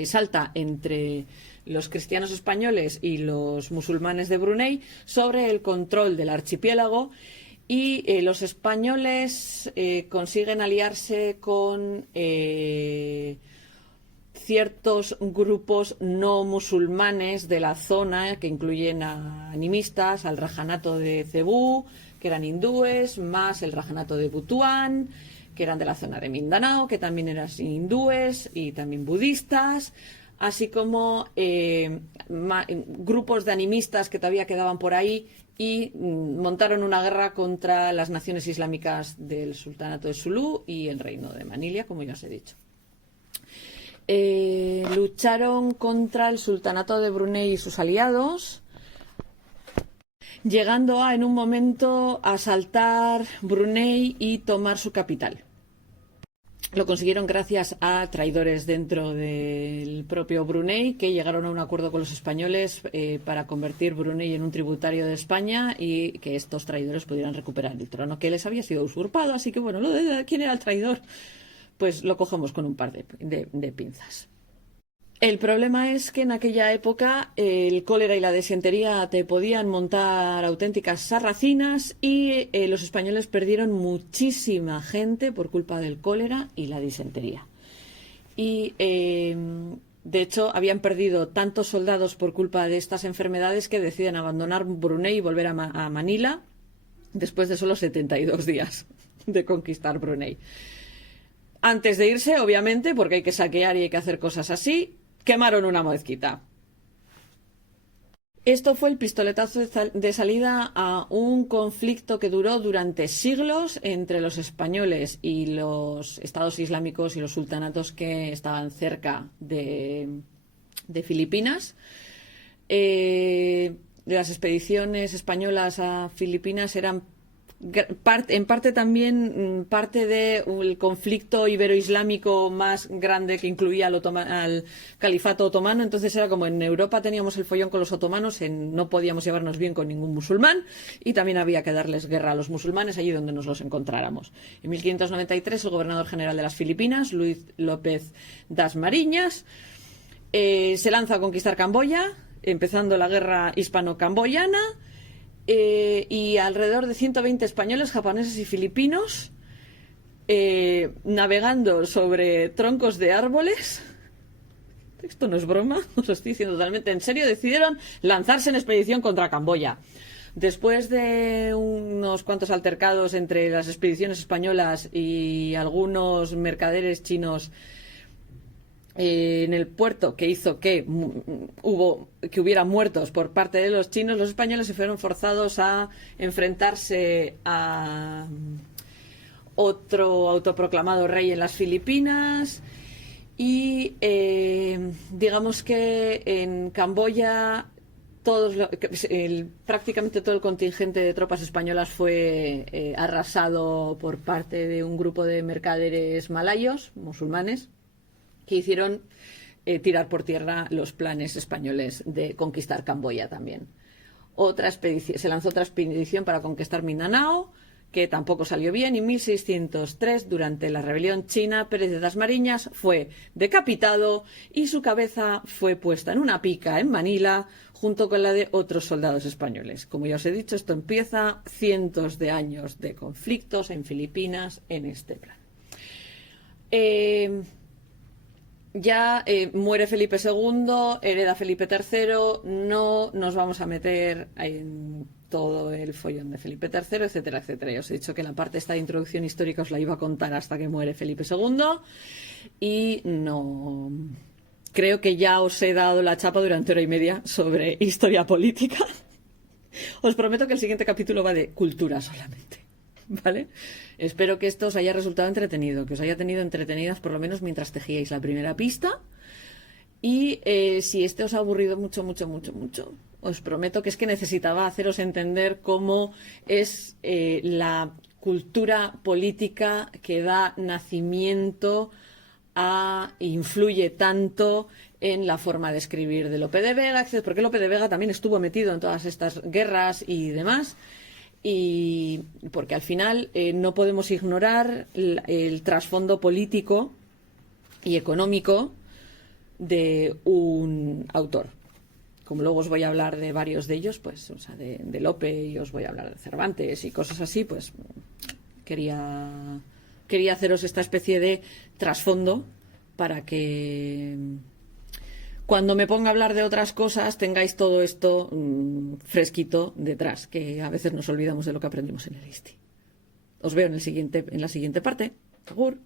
salta entre los cristianos españoles y los musulmanes de Brunei sobre el control del archipiélago, y los españoles consiguen aliarse con ciertos grupos no musulmanes de la zona, que incluyen a animistas, al Rajanato de Cebú, que eran hindúes, más el Rajanato de Butuan, que eran de la zona de Mindanao, que también eran hindúes y también budistas, así como grupos de animistas que todavía quedaban por ahí, y montaron una guerra contra las naciones islámicas del Sultanato de Sulu y el Reino de Manila, como ya os he dicho. Lucharon contra el Sultanato de Brunei y sus aliados, llegando a, en un momento, a asaltar Brunei y tomar su capital. Lo consiguieron gracias a traidores dentro del propio Brunei, que llegaron a un acuerdo con los españoles para convertir Brunei en un tributario de España y que estos traidores pudieran recuperar el trono que les había sido usurpado. Así que, bueno, ¿quién era el traidor? Pues lo cogemos con un par de pinzas. El problema es que en aquella época el cólera y la disentería te podían montar auténticas sarracinas, y los españoles perdieron muchísima gente por culpa del cólera y la disentería. Y de hecho habían perdido tantos soldados por culpa de estas enfermedades que deciden abandonar Brunei y volver a Manila después de solo 72 días de conquistar Brunei. Antes de irse, obviamente, porque hay que saquear y hay que hacer cosas así, quemaron una mezquita. Esto fue el pistoletazo de salida a un conflicto que duró durante siglos entre los españoles y los estados islámicos y los sultanatos que estaban cerca de Filipinas. Las expediciones españolas a Filipinas eran en parte también parte del conflicto ibero-islámico más grande que incluía al califato otomano. Entonces era como en Europa teníamos el follón con los otomanos, no podíamos llevarnos bien con ningún musulmán y también había que darles guerra a los musulmanes allí donde nos los encontráramos. En 1593 el gobernador general de las Filipinas, Luis López das Mariñas, se lanza a conquistar Camboya, empezando la guerra hispano-camboyana. Y alrededor de 120 españoles, japoneses y filipinos navegando sobre troncos de árboles. Esto no es broma, os lo estoy diciendo totalmente en serio. Decidieron lanzarse en expedición contra Camboya. Después de unos cuantos altercados entre las expediciones españolas y algunos mercaderes chinos en el puerto, que hizo que hubiera muertos por parte de los chinos, los españoles se fueron forzados a enfrentarse a otro autoproclamado rey en las Filipinas y digamos que en Camboya prácticamente todo el contingente de tropas españolas fue arrasado por parte de un grupo de mercaderes malayos, musulmanes, que hicieron tirar por tierra los planes españoles de conquistar Camboya también. Se lanzó otra expedición para conquistar Mindanao, que tampoco salió bien, y en 1603, durante la rebelión china, Pérez de Dasmariñas fue decapitado y su cabeza fue puesta en una pica en Manila junto con la de otros soldados españoles. Como ya os he dicho, esto empieza cientos de años de conflictos en Filipinas en este plan. Muere Felipe II, hereda Felipe III, no nos vamos a meter en todo el follón de Felipe III, etcétera, etcétera. Ya os he dicho que la parte esta de introducción histórica os la iba a contar hasta que muere Felipe II y no... Creo que ya os he dado la chapa durante hora y media sobre historia política. Os prometo que el siguiente capítulo va de cultura solamente, ¿vale? Espero que esto os haya resultado entretenido, que os haya tenido entretenidas por lo menos mientras tejíais la primera pista. Y si este os ha aburrido mucho, os prometo que es que necesitaba haceros entender cómo es la cultura política que da nacimiento influye tanto en la forma de escribir de Lope de Vega, porque Lope de Vega también estuvo metido en todas estas guerras y demás. Y porque al final no podemos ignorar el trasfondo político y económico de un autor. Como luego os voy a hablar de varios de ellos, pues, o sea, de Lope, y os voy a hablar de Cervantes y cosas así, pues quería haceros esta especie de trasfondo para que cuando me ponga a hablar de otras cosas tengáis todo esto fresquito detrás, que a veces nos olvidamos de lo que aprendimos en el ISTI. Os veo en la siguiente parte. Agur.